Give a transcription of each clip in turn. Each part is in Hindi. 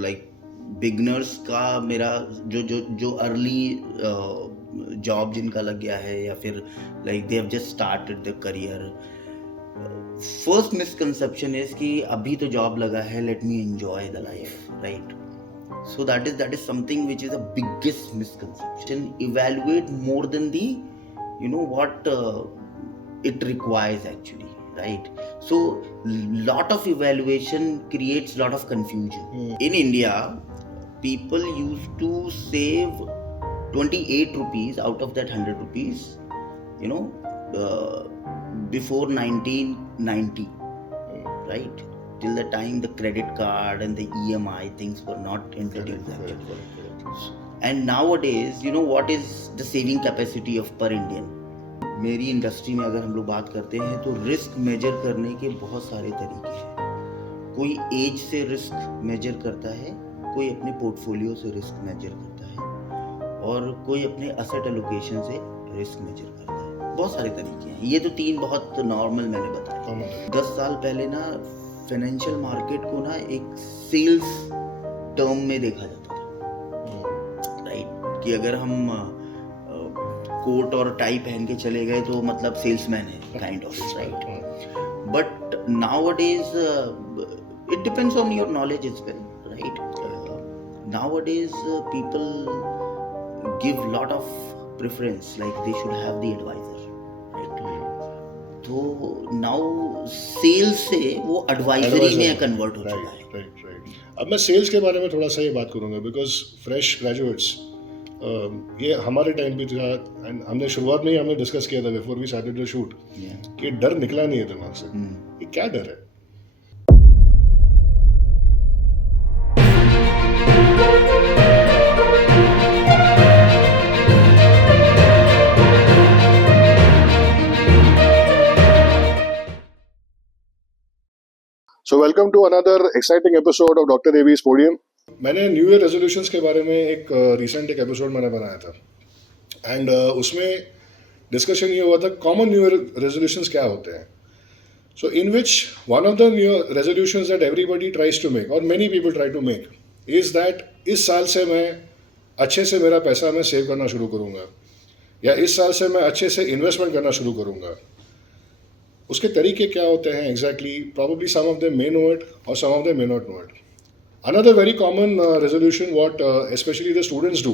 लाइक बिगनर्स का मेरा जो जो जो अर्ली जॉब जिनका लग गया है या फिर like they have just started the career, first misconception is कि अभी तो जॉब लगा है, let me enjoy the life, right? So that is something which is the biggest misconception. Evaluate more than the what it requires actually, right? So lot of evaluation creates lot of confusion. In India, people used to save 28 rupees out of that 100 rupees, you know, before 1990, right? Till the time the credit card and the EMI things were not introduced actually. And nowadays, what is the saving capacity of per Indian? मेरी इंडस्ट्री में अगर हम लोग बात करते हैं तो रिस्क मेजर करने के बहुत सारे तरीके हैं. कोई एज से रिस्क मेजर करता है, कोई अपने पोर्टफोलियो से रिस्क मेजर करता है, और कोई अपने असेट एलोकेशन से रिस्क मेजर करता है. बहुत सारे तरीके हैं. ये तो 3 बहुत नॉर्मल मैंने बताया. 10 साल पहले ना फाइनेंशियल मार्केट को ना एक सेल्स टर्म में देखा जाता था, राइट? कि अगर हम कोट और टाई पहन के चले गए तो मतलब सेल्समैन है, kind of, right? But nowadays it depends on your knowledge as well, right? Nowadays people give lot of preference, like they should have the advisor, right? तो नाउ सेल्स से वो एडवाइजरी में कन्वर्ट हो चुका है. राइट. अब मैं सेल्स के बारे में थोड़ा सा ये बात करूंगा, बिकॉज फ्रेश ग्रेजुएट्स, ये हमारे टाइम भी था, एंड हमने शुरुआत में ही हमने डिस्कस किया था before we started the shoot कि डर निकला नहीं है दिमाग से. ये क्या डर है? So welcome to another exciting episode of Dr. Devi's Podium. मैंने न्यू ईयर रेजोल्यूशंस के बारे में एक रिसेंट एक एपिसोड मैंने बनाया था, एंड उसमें डिस्कशन ये हुआ था कॉमन न्यू ईयर रेजोल्यूशंस क्या होते हैं. So in which one of the new resolutions that everybody tries to make और many people try to make is that इस साल से मैं अच्छे से मेरा पैसा मैं सेव करना शुरू करूँगा, या इस साल से मैं अच्छे से इन्वेस्टमेंट करना शुरू करूँगा. उसके तरीके क्या होते हैं exactly? Probably some of them may know it और some of them may not know it. Another very common resolution what especially the students do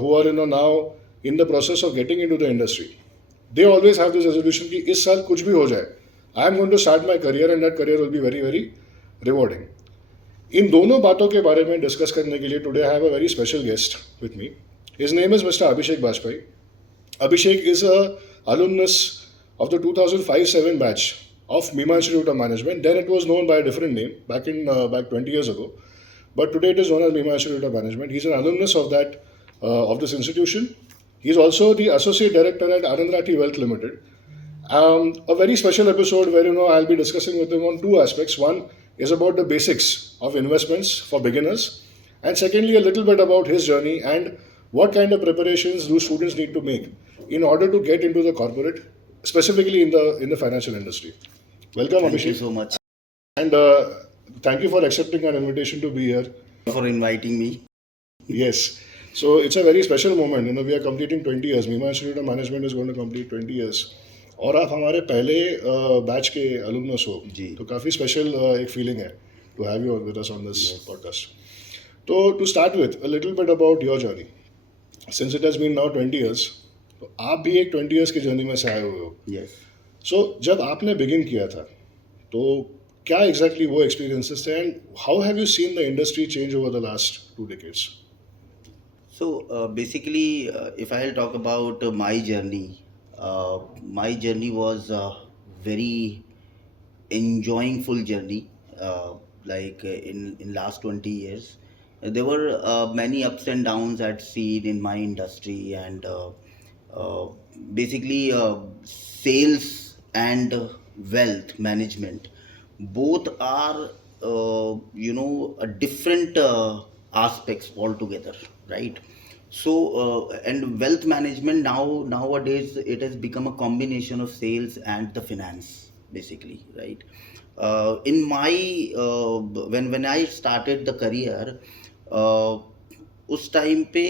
who are now in the process of getting into the industry, they always have this resolution कि इस साल कुछ भी हो जाए, I am going to start my career and that career will be very very rewarding. इन दोनों बातों के बारे में डिस्कस करने के लिए today I have a very special guest with me. His name is Mr. Abhishek Bajpai. Abhishek is a alumnus of the 2005-07 batch of Mima Institute of Management. Then it was known by a different name back 20 years ago, but today it is known as Mima Institute of Management. He's an alumnus of that of this institution. He's also the associate director at Anand Rathi Wealth Limited. A very special episode where I'll be discussing with him on 2 aspects. One is about the basics of investments for beginners, and secondly a little bit about his journey and what kind of preparations do students need to make in order to get into the corporate, specifically in the financial industry. Welcome, Thank Abhishek. you so much. And thank you for accepting our invitation to be here. For inviting me. Yes. So it's a very special moment. We are completing 20 years. Mima Institute of Management is going to complete 20 years. और आप हमारे पहले बैच के alumnus हो, तो काफ़ी स्पेशल एक फीलिंग है to have you with us on this podcast. So to start with, a little bit about your journey. Since it has been now 20 years, तो आप भी एक 20 years की जर्नी में से आए हुए हो. Yes. सो जब आपने बिगिन किया था तो क्या एग्जैक्टली वो एक्सपीरियंसेस थे, and how have you seen the industry change over the last 2 decades? So basically, if I'll talk about my journey was a very enjoying-full journey. Like in last 20 years, there were many ups and downs I'd seen in my industry, and basically sales and wealth management both are a different aspects altogether, right? So and wealth management nowadays it has become a combination of sales and the finance, basically, right? In my when I started the career, uh, उस टाइम पे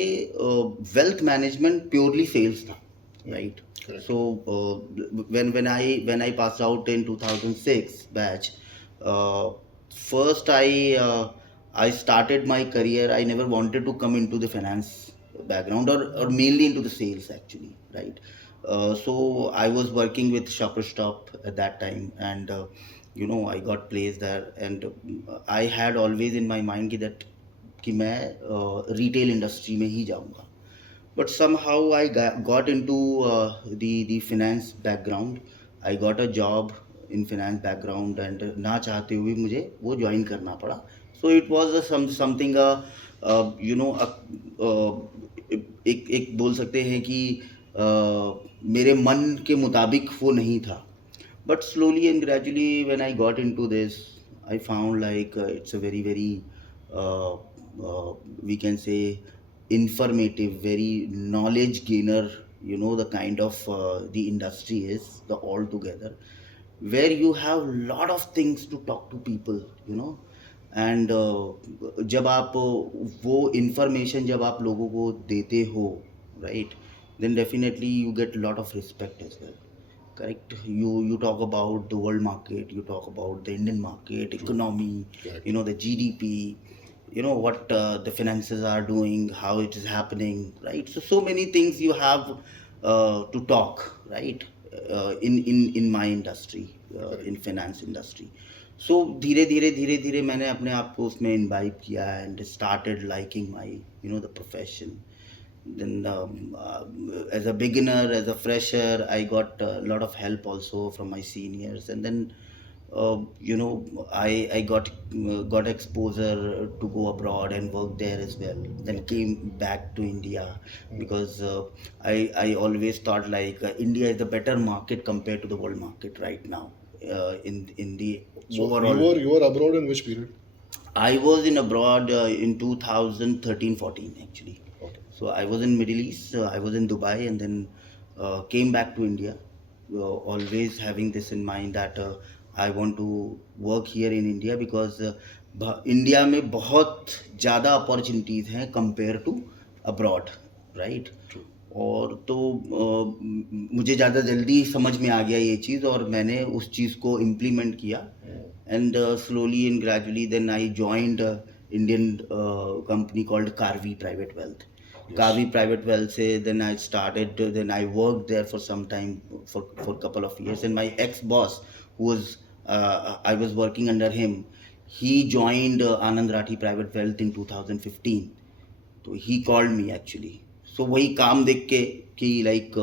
वेल्थ मैनेजमेंट प्योरली सेल्स था, right? Correct. So when I passed out in 2006 batch, first I started my career. I never wanted to come into the finance background, or mainly into the sales actually, right? So I was working with Shoppers Stop at that time, and I got placed there, and I had always in my mind that कि मैं रिटेल इंडस्ट्री में ही जाऊंगा. But somehow I got into the finance background. I got a job in finance background, and ना चाहते हुए मुझे वो ज्वाइन करना पड़ा. So it was something एक बोल सकते हैं कि मेरे मन के मुताबिक वो नहीं था. But slowly and gradually, when I got into this, I found like it's a very, very, uh, we can say, informative, very knowledge gainer. The kind of the industry is the altogether, where you have lot of things to talk to people. And जब आप वो information जब आप लोगों को देते हो, right, then definitely you get a lot of respect as well. Correct. You talk about the world market, you talk about the Indian market, economy, Correct. the GDP, what the finances are doing, how it is happening, right? So many things you have to talk, right? In my industry, in finance industry. So धीरे धीरे मैंने अपने आप को उसमें इन्वाइब किया, and started liking my the profession. Then as a beginner, as a fresher, I got a lot of help also from my seniors, and then I got exposure to go abroad and work there as well. Then came back to India, because I always thought like India is the better market compared to the world market right now, in the So overall. you were abroad in which period? I was in abroad in 2013-14 actually. Okay. So I was in Middle East. I was in Dubai, and then came back to India. Always having this in mind that I want to work here in India, because India में बहुत ज़्यादा अपॉर्चुनिटीज़ हैं compare to abroad, right? True. और तो मुझे ज़्यादा जल्दी समझ में आ गया ये चीज़, और मैंने उस चीज़ को इम्प्लीमेंट किया. And slowly and gradually, then I joined Indian company called Karvi Private Wealth. Yes. Karvi Private Wealth से then I started, then I worked there for some time, for a couple of years, and my ex-boss, who was I was working under him, he joined Anand Rathi Private Wealth in 2015. तो he called me actually. So वही काम देख के कि like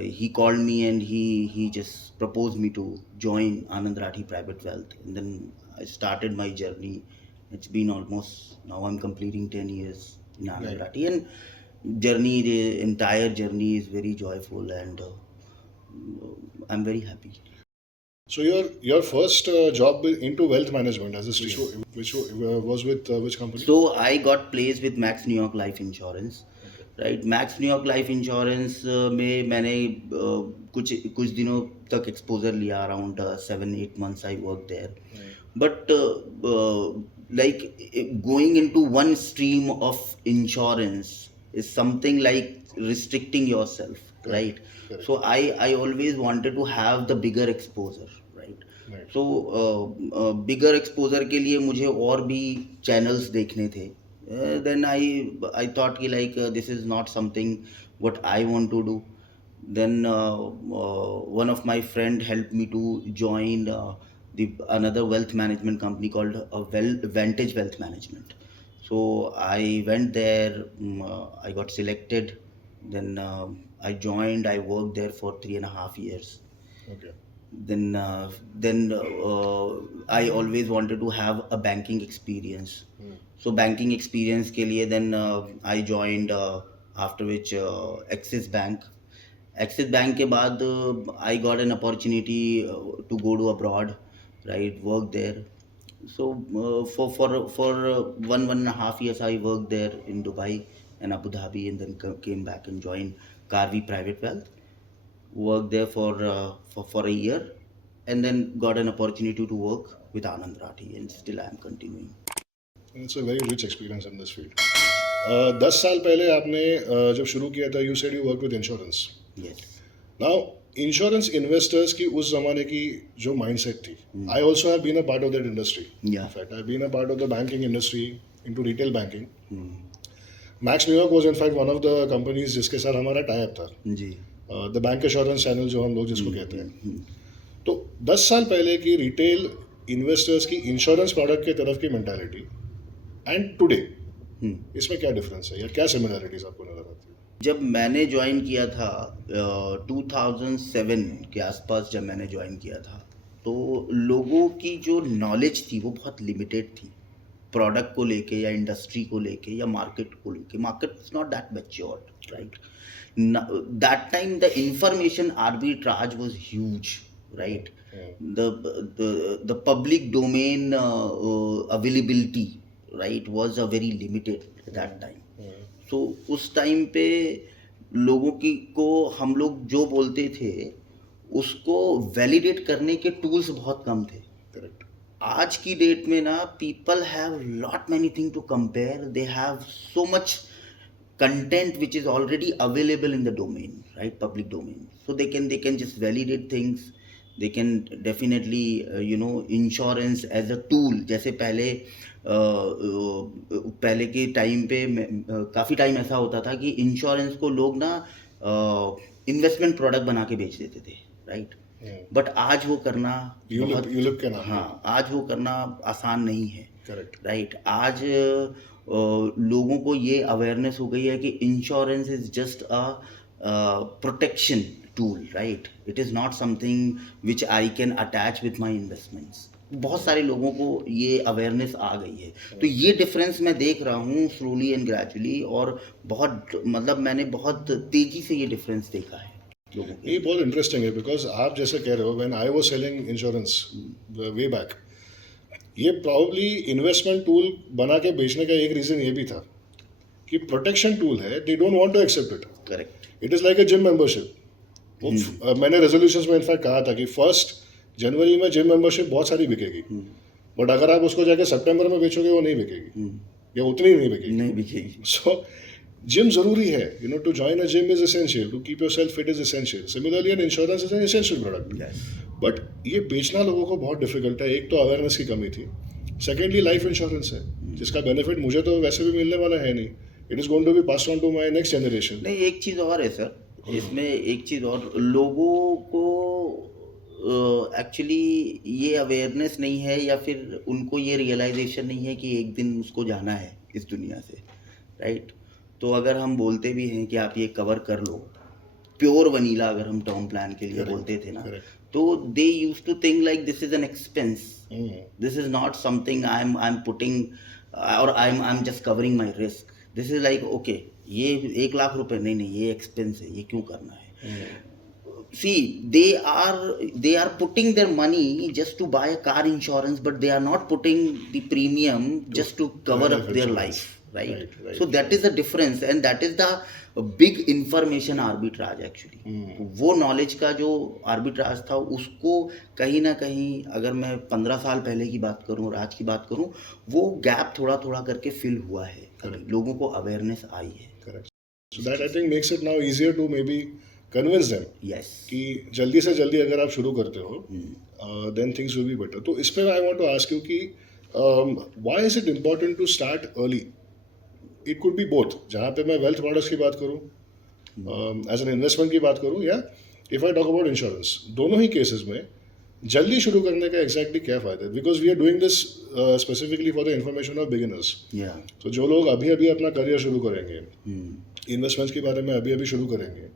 he called me, and he just proposed me to join Anand Rathi Private Wealth, and then I started my journey. It's been almost, now I'm completing 10 years in Anand Right. Rathi, and the entire journey is very joyful, and I'm very happy. So your first job into wealth management as a street, Yes. which was with which company? So I got placed with Max New York Life Insurance. Right. Max New York life insurance में मैंने कुछ दिनों तक एक्सपोजर लिया. Around 7-8 months I work there. But like going into one stream of insurance is something like restricting yourself, right? Correct. So I always wanted to have the bigger exposure, right? Right. So bigger exposure के लिए मुझे और भी channels देखने थे. Then I thought कि like this is not something what I want to do. Then one of my friend helped me to join another wealth management company called Vantage Wealth Management. So I went there, I got selected, then I joined, I worked there for 3.5 years. Okay. Then I always wanted to have a banking experience. So banking experience के लिए then I joined, after which Axis Bank. Axis Bank के बाद I got an opportunity to go to abroad, right? Work there. So for 1.5 years I worked there in Dubai and Abu Dhabi, and then came back and joined Karvi Private Wealth. Worked there for a year. and then got an opportunity to work with Anand Rathi, and still I am continuing. It's a very rich experience in this field. 10 साल पहले आपने जब शुरू किया था, you said you work with insurance. Yes. Now insurance investors की उस जमाने की जो माइंडसेट थी, I also have been a part of that industry. Yeah. In fact I have been a part of the banking industry into retail banking. Max New York was in fact one of the companies जिसके साथ हमारा टाई अप था. जी. द बैंक एश्योरेंस चैनल जो हम लोग जिसको कहते हैं. तो 10 साल पहले की रिटेल इन्वेस्टर्स की इंश्योरेंस प्रोडक्ट की तरफ की मेंटालिटी एंड टुडे, इसमें क्या डिफरेंस है या क्या सिमिलरिटीज आपको नजर आती है? जब मैंने ज्वाइन किया था 2007 के आसपास, जब मैंने ज्वाइन किया था, तो लोगों की जो नॉलेज थी वो बहुत लिमिटेड थी प्रोडक्ट को लेके या इंडस्ट्री को लेके या मार्केट को लेके. Market is not that matured, right? That time the information arbitrage was huge, right? The public domain availability, right, was a very limited at that time. So उस टाइम पे लोगों की को हम लोग जो बोलते थे उसको वैलिडेट करने के टूल्स बहुत कम थे. करेक्ट. आज की डेट में ना, people have lot many thing to compare. They have so much content which is already available in the domain, right? Public domain. So they can just validate things. They can definitely insurance as a tool. जैसे पहले के टाइम पे काफ़ी टाइम ऐसा होता था कि इंश्योरेंस को लोग ना इन्वेस्टमेंट प्रोडक्ट बना के बेच देते थे, राइट? बट आज वो करना यूलिप के नाम. हाँ, आज वो करना आसान नहीं है. करेक्ट. राइट. आज लोगों को ये अवेयरनेस हो गई है कि insurance is just a protection tool, right? It is not something which I can attach with my investments. बहुत सारे लोगों को ये अवेयरनेस आ गई है. तो ये डिफरेंस मैं देख रहा हूँ स्लोली एंड ग्रेजुअली, और बहुत मतलब मैंने बहुत तेज़ी से ये डिफरेंस देखा है लोगों को. ये बहुत इंटरेस्टिंग है बिकॉज आप जैसे कह रहे हो, when I was selling insurance way back, ये प्रॉब्ली इन्वेस्टमेंट टूल बना के बेचने का एक रीज़न ये भी था कि प्रोटेक्शन टूल है, they don't want to accept it. Correct. It is like a gym membership. मैंने रेजोल्यूशंस में इनफैक्ट कहा था कि 1 जनवरी में जिम मेंबरशिप बहुत सारी बिकेगी, बट अगर आप उसको जाके सितंबर में बेचोगे वो नहीं बिकेगी, या उतनी नहीं बिकेगी. सो जिम जरूरी है. To join a gym is essential, to keep yourself fit is essential. Similarly an insurance is an essential product. But ये बेचना लोगों को बहुत डिफिकल्ट है. एक तो अवेयरनेस की कमी थी. सेकेंडली लाइफ इंश्योरेंस है जिसका बेनिफिट मुझे तो वैसे भी मिलने वाला है नहीं. It is going to be passed on to my next generation. नहीं, एक चीज़ और है सर इसमें, एक चीज़ और, लोगों को एक्चुअली ये अवेयरनेस नहीं है, या फिर उनको ये रियलाइजेशन नहीं है कि एक दिन उसको जाना है इस दुनिया से, राइट? तो अगर हम बोलते भी हैं कि आप ये कवर कर लो, प्योर वनीला अगर हम टर्म प्लान के लिए बोलते थे ना, तो they use to think like this is an expense. This is not something I am putting, और I am just covering my risk. This is like okay, ये 1 लाख रुपए, नहीं, ये एक्सपेंस है, ये क्यों करना है? See, they are putting their money just to buy a car insurance, but they are not putting the premium just to cover up their life, right? So that is the difference, and that is the big information arbitrage actually. वो knowledge का जो arbitrage था, उसको कहीं ना कहीं, अगर मैं 15 साल पहले की बात करूं और आज की बात करूं, वो गैप थोड़ा थोड़ा करके फिल हुआ है. लोगों को अवेयरनेस आई है. Correct. So that I think makes it now easier to maybe convince them. Yes. कि जल्दी से जल्दी अगर आप शुरू करते हो then things will be better. तो इस पे I want to ask you कि why is it important to start early? It could be both. जहाँ पे मैं वेल्थ प्रोडक्ट्स की बात करूँ, एज एन इन्वेस्टमेंट की बात करूँ, या if I talk about insurance, दोनों ही केसेस में जल्दी शुरू करने का एग्जैक्टली क्या फ़ायदा है? Because we are doing this specifically for the information of beginners. तो जो लोग अभी अभी अपना करियर शुरू करेंगे, इन्वेस्टमेंट्स के बारे में अभी अभी शुरू करेंगे,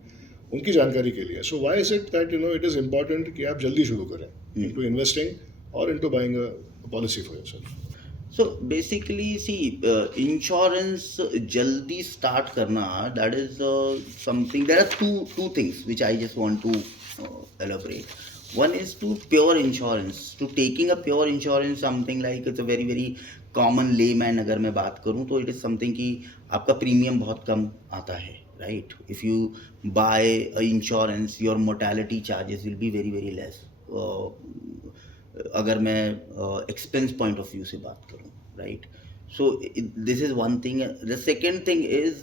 उनकी जानकारी के लिए. So why is it that it is important कि आप जल्दी शुरू करें इनटू इन्वेस्टिंग और into buying a policy for yourself? So basically, see, insurance jaldi start karna, that is something. There are two things which I just want to elaborate. One is to pure insurance. To taking a pure insurance, something like it's a very very common layman अगर मैं बात करूँ, तो it is something कि आपका प्रीमियम बहुत कम आता है, right? If you buy a insurance, your mortality charges will be very very less, अगर मैं एक्सपेंस पॉइंट ऑफ व्यू से बात करूं, right? So this is one thing. The second thing is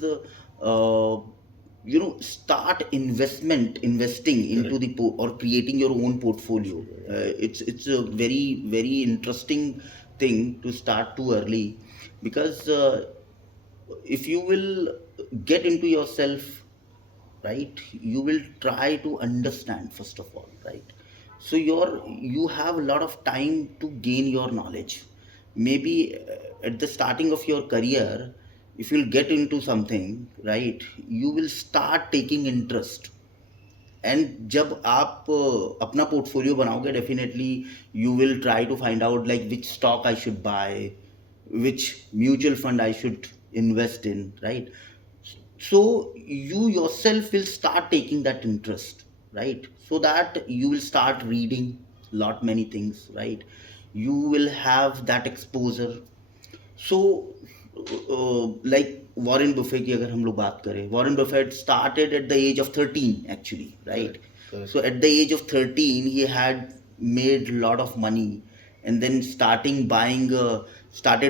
start investing into the or creating your own portfolio. It's a very very interesting thing to start too early, because if you will get into yourself, right, you will try to understand first of all, right? So you have a lot of time to gain your knowledge. Maybe at the starting of your career, if you'll get into something, right, you will start taking interest. And जब आप अपना पोर्टफोलियो बनाओगे, definitely you will try to find out like which stock I should buy, which mutual fund I should invest in, right? So you yourself will start taking that interest, right? So that you will start reading lot many things, right? You will have that exposure. So like Warren Buffett की अगर हम लोग बात करें, Warren Buffett started at the age of 13 actually, right? So at the age of 13 he had made lot of money, and then started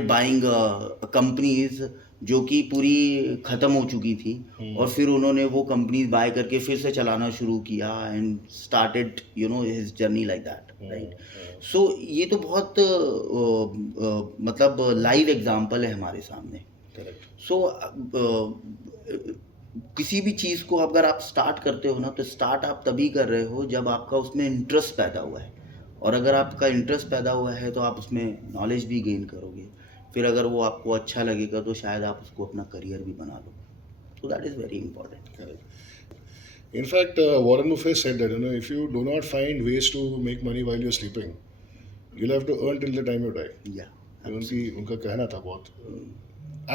buying companies जो कि पूरी ख़त्म हो चुकी थी, और फिर उन्होंने वो कंपनीज बाय करके फिर से चलाना शुरू किया and started his journey like that, right? So ये तो बहुत मतलब लाइव एग्जांपल है हमारे सामने. सो किसी भी चीज़ को अगर आप स्टार्ट करते हो ना, तो स्टार्ट आप तभी कर रहे हो जब आपका उसमें इंटरेस्ट पैदा हुआ है, और अगर आपका इंटरेस्ट पैदा हुआ है तो आप उसमें नॉलेज भी गेन करोगे. फिर अगर वो आपको अच्छा लगेगा तो शायद आप उसको अपना करियर भी बना लो. So that is very important. Correct. In fact, Warren Buffett said that if you do not find ways to make money while you're sleeping, you'll have to earn till the time you die. Yeah. उनका कहना था, बहुत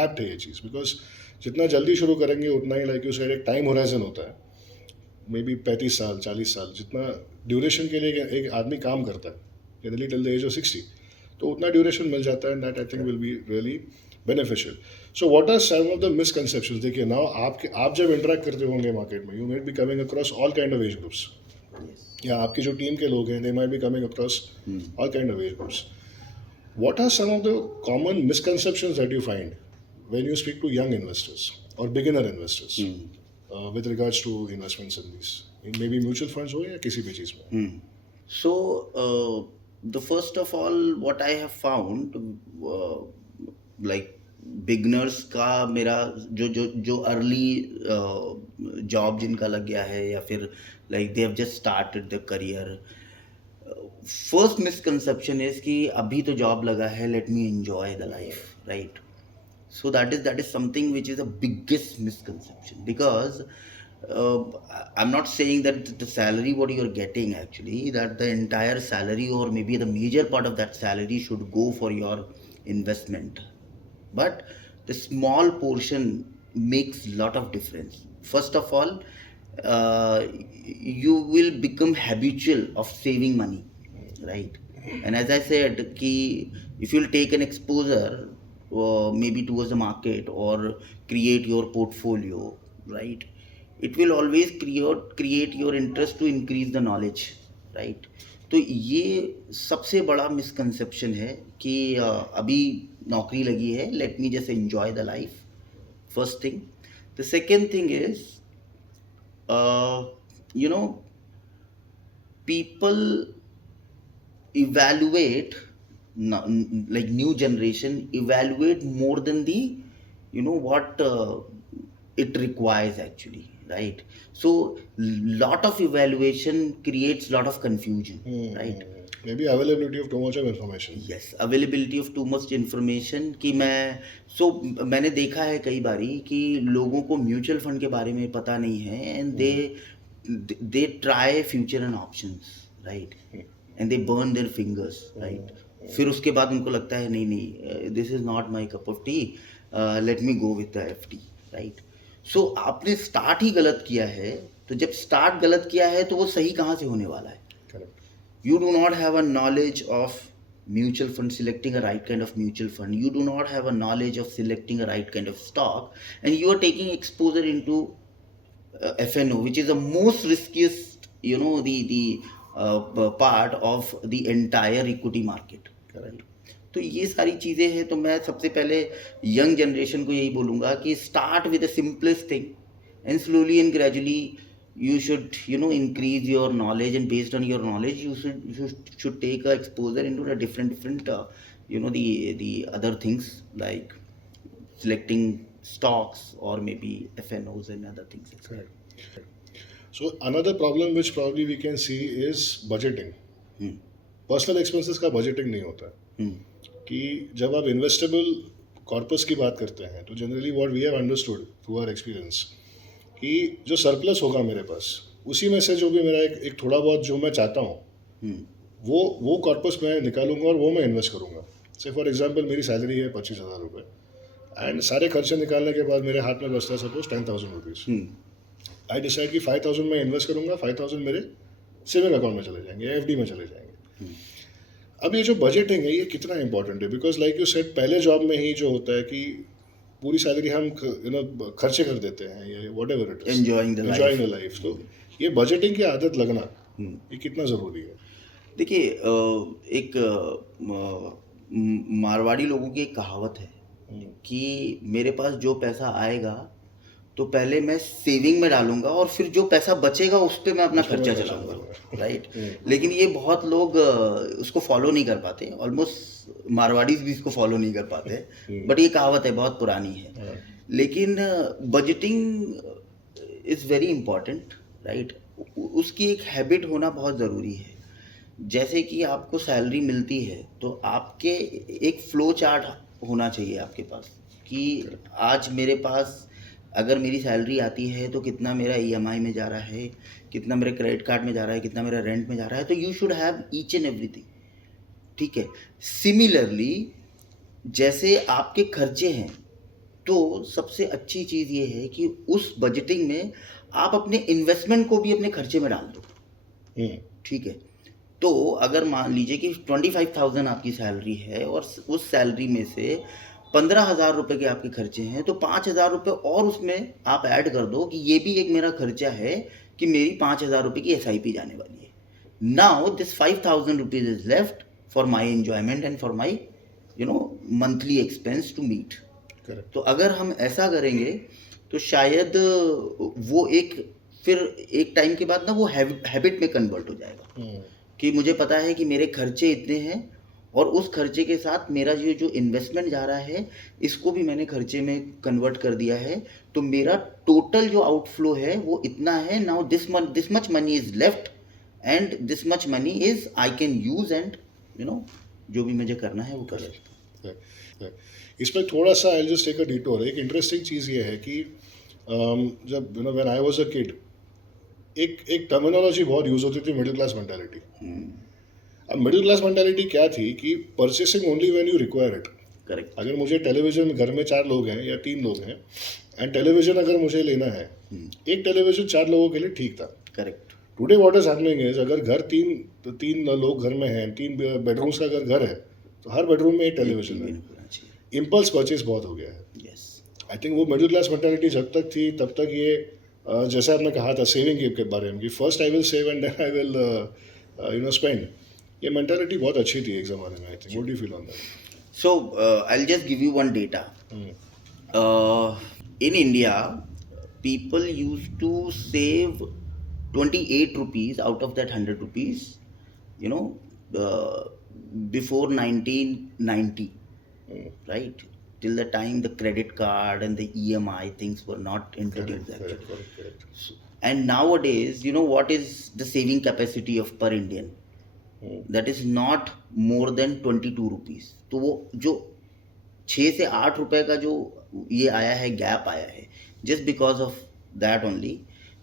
एप्ट है ये चीज़, बिकॉज जितना जल्दी शुरू करेंगे उतना ही, लाइक यू सेड, एक टाइम होराइजन होता है, मे बी 35 साल 40 साल जितना ड्यूरेशन के लिए एक आदमी काम करता है, generally till the age of 60, तो उतना ड्यूरेशन मिल जाता है, and that I think will be really beneficial. So what are some of the misconceptions? देखिए, नाउ आप जब इंटरेक्ट करते होंगे मार्केट में, you might be coming across all kind of age groups, या आपकी जो टीम के लोग हैं, they might be coming across all kind of age groups. What are some of the common misconceptions that you find when you speak to young investors or beginner investors with regards to investments in these, in maybe mutual funds हो या किसी भी चीज़ में? So the first of all, what I have found, like beginners का मेरा जो अर्ली जॉब जिनका लग गया है, या फिर like they have just started the career, first misconception is कि अभी तो जॉब लगा है, let me enjoy the life, right? So that is something which is the biggest misconception, because I'm not saying that the salary what you're getting, actually, that the entire salary or maybe the major part of that salary should go for your investment, but the small portion makes lot of difference. First of all, you will become habitual of saving money, right? And as I said, ki if you'll take an exposure maybe towards the market or create your portfolio, right, it will always create your interest to increase the knowledge, right? तो ये सबसे बड़ा मिसकंसेप्शन है कि अभी नौकरी लगी है, let me just enjoy the life, first thing. The second thing is people evaluate, like new generation evaluate more than the what it requires, actually, right? So lot of evaluation creates lot of confusion, right? Maybe availability of too much of information. Yes, availability of too much information. कि मैंने देखा है कई बारी कि लोगों को म्यूचुअल फंड के बारे में पता नहीं है, and they try future and options, right? And they burn their fingers, right? फिर उसके बाद उनको लगता है नहीं, this is not my cup of tea, let me go with the FD, right? So आपने स्टार्ट ही गलत किया है, तो जब स्टार्ट गलत किया है तो वो सही कहाँ से होने वाला है? Correct. You do not have a knowledge of mutual fund, selecting a right kind of mutual fund. You do not have a knowledge of selecting a right kind of stock, and you are taking exposure into FNO, which is the most riskiest, the part of the entire equity market. Correct. तो ये सारी चीज़ें हैं। तो मैं सबसे पहले यंग जनरेशन को यही बोलूँगा कि start with the simplest thing and slowly and gradually you should increase your knowledge, and based on your knowledge you should take a exposure into the different the other things like selecting stocks or maybe FNOs and other things. Correct. So another problem which probably we can see is budgeting. Personal expenses का बजटिंग नहीं होता कि जब आप इन्वेस्टेबल कॉर्पस की बात करते हैं तो generally what we have understood through our experience कि जो सरप्लस होगा मेरे पास उसी में से जो भी मेरा एक थोड़ा बहुत जो मैं चाहता हूँ वो कॉर्पस मैं निकालूंगा और वो मैं इन्वेस्ट करूँगा। से फॉर एग्जांपल मेरी सैलरी है 25,000 रुपये एंड सारे खर्चे निकालने के बाद मेरे हाथ में बचता है सपोज 10,000 रुपीज़। आई डिसाइड कि 5,000 मैं इन्वेस्ट करूँगा, 5,000 मेरे सेविंग अकाउंट में चले जाएंगे, FD में चले जाएंगे। अब ये जो बजटिंग है ये कितना इंपॉर्टेंट है, बिकॉज लाइक यू सेड पहले जॉब में ही जो होता है कि पूरी सैलरी हम खर्चे कर देते हैं, ये what ever it is, enjoying the life. तो ये बजटिंग की आदत लगना ये कितना ज़रूरी है? देखिए, एक मारवाड़ी लोगों की एक कहावत है कि मेरे पास जो पैसा आएगा तो पहले मैं सेविंग में डालूंगा और फिर जो पैसा बचेगा उस पर मैं अपना खर्चा चलाऊंगा, राइट। लेकिन ये बहुत लोग उसको फॉलो नहीं कर पाते, ऑलमोस्ट मारवाड़ीज भी इसको फॉलो नहीं कर पाते, बट ये कहावत है, बहुत पुरानी है। लेकिन budgeting is very important, right. उसकी एक हैबिट होना बहुत ज़रूरी है। जैसे कि आपको सैलरी मिलती है तो आपके एक फ्लो चार्ट होना चाहिए आपके पास कि आज मेरे पास अगर मेरी सैलरी आती है तो कितना मेरा EMI में जा रहा है, कितना मेरे क्रेडिट कार्ड में जा रहा है, कितना मेरा रेंट में जा रहा है। तो you should have each and everything, ठीक है। सिमिलरली जैसे आपके खर्चे हैं तो सबसे अच्छी चीज़ ये है कि उस बजटिंग में आप अपने इन्वेस्टमेंट को भी अपने खर्चे में डाल दो, ठीक है। तो अगर मान लीजिए कि 25,000 आपकी सैलरी है और उस सैलरी में से 15,000 रुपये के आपके खर्चे हैं, तो 5,000 रुपये और उसमें आप ऐड कर दो कि ये भी एक मेरा खर्चा है कि मेरी 5,000 रुपये की SIP जाने वाली है। Now this 5,000 rupees is left for my enjoyment and for my monthly expense to meet. तो अगर हम ऐसा करेंगे तो शायद वो फिर एक टाइम के बाद ना वो हैबिट में कन्वर्ट हो जाएगा कि मुझे पता है कि मेरे खर्चे इतने हैं और उस खर्चे के साथ मेरा जो इन्वेस्टमेंट जा रहा है इसको भी मैंने खर्चे में कन्वर्ट कर दिया है, तो मेरा टोटल जो आउटफ्लो है वो इतना है। Now this much money is left and this much money is I can use and जो भी मुझे करना है वो कर सकता हूँ। इसमें थोड़ा सा I just take a detour. एक इंटरेस्टिंग चीज़ ये है कि जब when I was a kid एक टर्मिनोलॉजी बहुत यूज होती थी, मिडिल क्लास मेंटालिटी। अब मिडिल क्लास मेंटालिटी क्या थी कि purchasing only when you require it. Correct. अगर मुझे टेलीविजन घर में 4 लोग हैं या 3 लोग हैं एंड टेलीविजन अगर मुझे लेना है, एक टेलीविजन 4 लोगों के लिए ठीक था। Correct. Today what is happening is अगर घर 3 लोग घर में हैं, 3 बेडरूम्स का अगर घर है तो हर बेडरूम में एक टेलीविजन है। इम्पल्स परचेज बहुत हो गया है। आई थिंक वो मिडिल क्लास मेंटालिटी जब तक थी तब तक ये जैसे आपने कहा था सेविंग के बारे में कि first I will save and then I will spend, ये मेंटालिटी बहुत अच्छी थी एक ज़माने में। I think what do you feel on that? So I will just give you one data. In India people used to save 28 rupees out of that 100 rupees, before 1990, right? Till the time the credit card and the EMI things were not introduced actually. Correct. And nowadays, what is the saving capacity of per Indian? That is not more than 22 rupees. तो वो जो 6 से 8 रुपए का जो ये आया है, गैप आया है, just because of that only.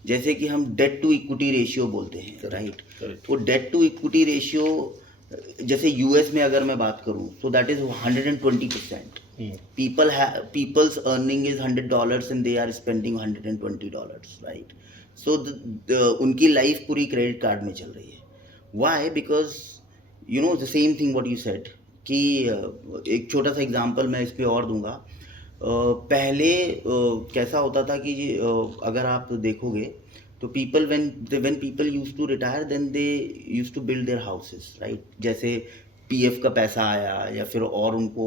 जैसे कि हम डेट टू इक्विटी रेशियो बोलते हैं, राइट? तो डेट टू इक्विटी रेशियो जैसे US में अगर मैं बात करूं तो that is 120%. People's earning is $100 and they are spending $120, right? So उनकी लाइफ पूरी क्रेडिट कार्ड में चल रही है। Why? Because the same thing what you said कि एक छोटा सा एग्जांपल मैं इस पे और दूंगा। पहले कैसा होता था कि अगर आप देखोगे तो people when people use to retire then they use to build their houses, right? जैसे पीएफ का पैसा आया या फिर और उनको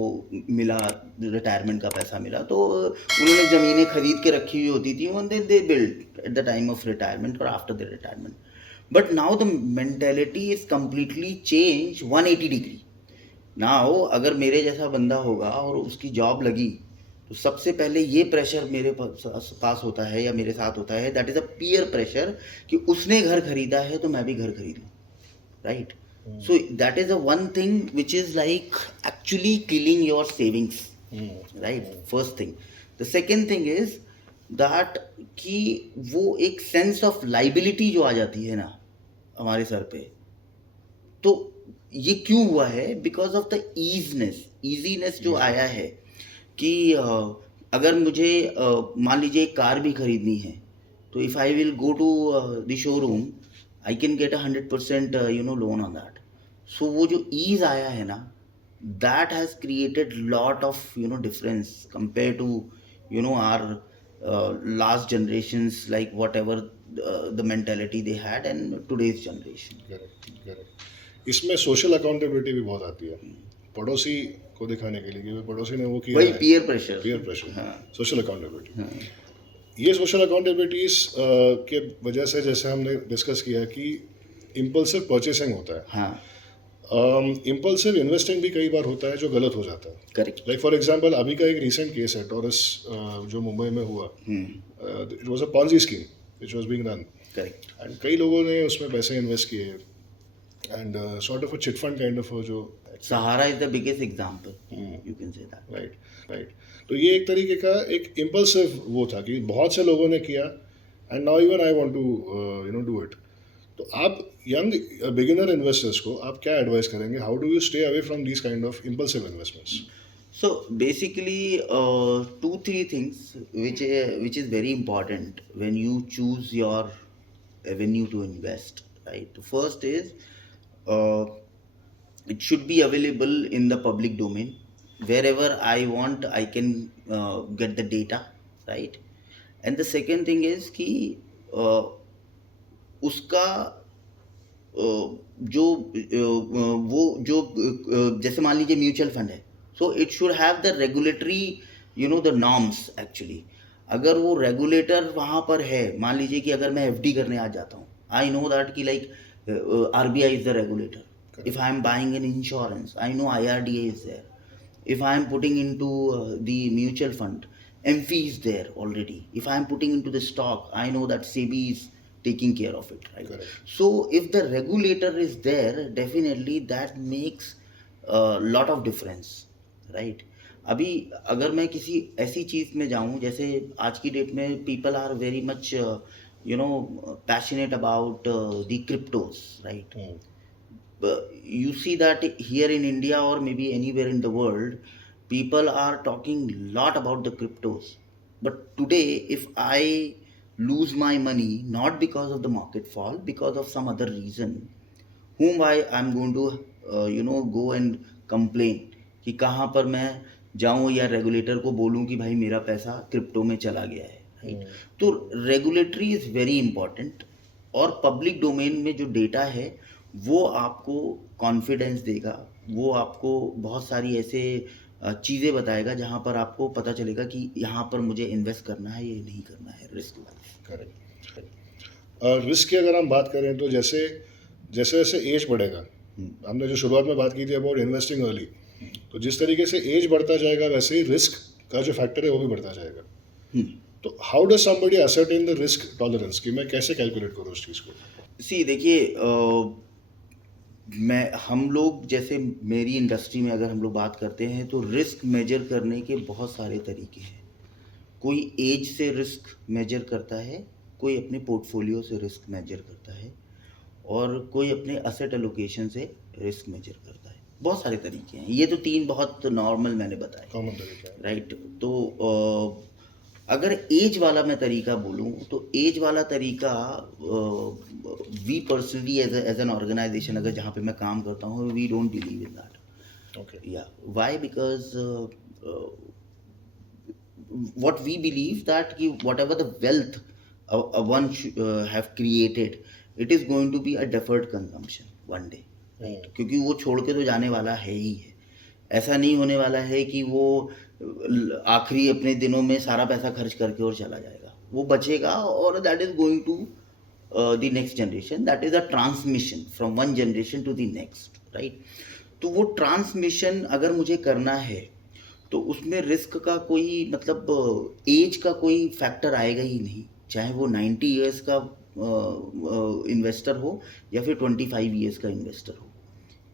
मिला, रिटायरमेंट का पैसा मिला, तो उन्होंने ज़मीनें खरीद के रखी हुई होती थी, when they build at the time of retirement और after the retirement. But now the mentality is completely change 180 degree. Now अगर मेरे जैसा बंदा होगा और उसकी जॉब लगी, तो सबसे पहले ये प्रेशर मेरे पास होता है या मेरे साथ होता है, that is a peer pressure कि उसने घर खरीदा है तो मैं भी घर खरीद लूँ, right? So that is a one thing which is like actually killing your savings, right? First thing. The second thing is that कि वो एक सेंस ऑफ लाइबिलिटी जो आ जाती है ना हमारे सर पे, तो ये क्यों हुआ है? बिकॉज ऑफ द ईजीनेस जो आया है कि अगर मुझे मान लीजिए एक कार भी खरीदनी है, तो if I will go to the showroom, I can get 100% loan on that. So वो जो ईज आया है ना, that has created lot of difference compare to our last generations, like whatever the mentality they had and today's generation. Correct, correct. इसमें सोशल अकाउंटेबिलिटी भी बहुत आती है पड़ोसी को दिखाने के लिए कि पड़ोसी ने वो किया वही है. Peer pressure. पीयर प्रेशर, हाँ. Social accountability. हाँ. ये सोशल अकाउंटेबिलिटीज के वजह से, जैसे हमने डिस्कस किया कि इम्पल्सिव परचेसिंग होता है, हाँ. इम्पल्सिव इन्वेस्टिंग भी कई बार होता है जो गलत हो जाता है. करेक्ट. लाइक फॉर एग्जांपल अभी का एक रीसेंट केस है टॉरस, जो मुंबई में हुआ. It was a Ponzi scheme which was being run, correct. And कई लोगों ने उसमें पैसे इन्वेस्ट किए, and sort of a chit fund kind of जो. Sahara is the biggest example, you can say that. Right, right. तो ये एक तरीके का एक इम्पल्सिव वो था कि बहुत से लोगों ने किया, and now even I want to do it. तो आप यंग बिगिनर इन्वेस्टर्स को आप क्या एडवाइस करेंगे? How do you stay away from these kind of impulsive investments? So basically, two three things which is very important when you choose your avenue to invest, right? The first is uh, it should be available in the public domain. Wherever I want, I can get the data, right? And the second thing is कि uh, उसका जो वो जो जैसे मान लीजिए म्यूचुअल फंड है, so it should have the regulatory the norms actually. अगर वो रेगुलेटर वहाँ पर है, मान लीजिए कि अगर मैं एफडी करने आ जाता हूँ, आई नो दैट कि like RBI is the regulator. If I am buying an insurance, I know IRDA is there. If I am putting into the mutual fund, MFI is there already. If I am putting into the stock, I know that SEBI is taking care of it, right? Correct. So if the regulator is there, definitely that makes a lot of difference, right? अभी अगर मैं किसी ऐसी चीज़ में जाऊँ, जैसे आज की डेट में people are very much passionate about the cryptos, right? You see that here in India or maybe anywhere in the world, people are talking lot about the cryptos. But today, if I lose my money, not because of the market fall, because of some other reason, whom I am going to go and complain कि कहाँ पर मैं जाऊँ या रेगुलेटर को बोलूँ कि भाई मेरा पैसा क्रिप्टो में चला गया है, राइट? तो रेगुलेटरी इज़ वेरी इंपॉर्टेंट. और पब्लिक डोमेन में जो डेटा है वो आपको कॉन्फिडेंस देगा, वो आपको बहुत सारी ऐसे चीज़ें बताएगा जहाँ पर आपको पता चलेगा कि यहाँ पर मुझे इन्वेस्ट करना है या नहीं करना है, रिस्क वाइज. करेक्ट. रिस्क की अगर हम बात करें तो जैसे जैसे जैसे एज बढ़ेगा, हमने जो शुरुआत में बात की थी अबाउट इन्वेस्टिंग अर्ली, तो जिस तरीके से एज बढ़ता जाएगा वैसे ही रिस्क का जो फैक्टर है वो भी बढ़ता जाएगा. तो how does somebody ascertain the risk tolerance कि मैं कैसे कैलकुलेट करूँ उस चीज़ को? सी देखिए, हम लोग जैसे मेरी इंडस्ट्री में अगर हम लोग बात करते हैं तो रिस्क मेजर करने के बहुत सारे तरीके हैं. कोई एज से रिस्क मेजर करता है, कोई अपने पोर्टफोलियो से रिस्क मेजर करता है, और कोई अपने असेट एलोकेशन से रिस्क मेजर करता है. बहुत सारे तरीके हैं. ये तो तीन बहुत नॉर्मल मैंने बताए, कॉमन तरीका है, राइट? तो अगर एज वाला मैं तरीका बोलूँ तो एज वाला तरीका we personally as an organization, अगर जहाँ पे मैं काम करता हूँ, we don't believe in that. Okay. या why? Because what we believe that कि whatever the wealth one have created, it is going to be a deferred consumption one day, right? क्योंकि वो छोड़ के तो जाने वाला है ही है. ऐसा नहीं होने वाला है कि वो आखिरी अपने दिनों में सारा पैसा खर्च करके और चला जाएगा. वो बचेगा और that is going to the next generation. That is a transmission from one generation to the next, right? तो वो ट्रांसमिशन अगर मुझे करना है तो उसमें रिस्क का कोई मतलब एज का कोई फैक्टर आएगा ही नहीं, चाहे वो 90 ईयर्स का इन्वेस्टर हो या फिर 25 ईयर्स का इन्वेस्टर हो,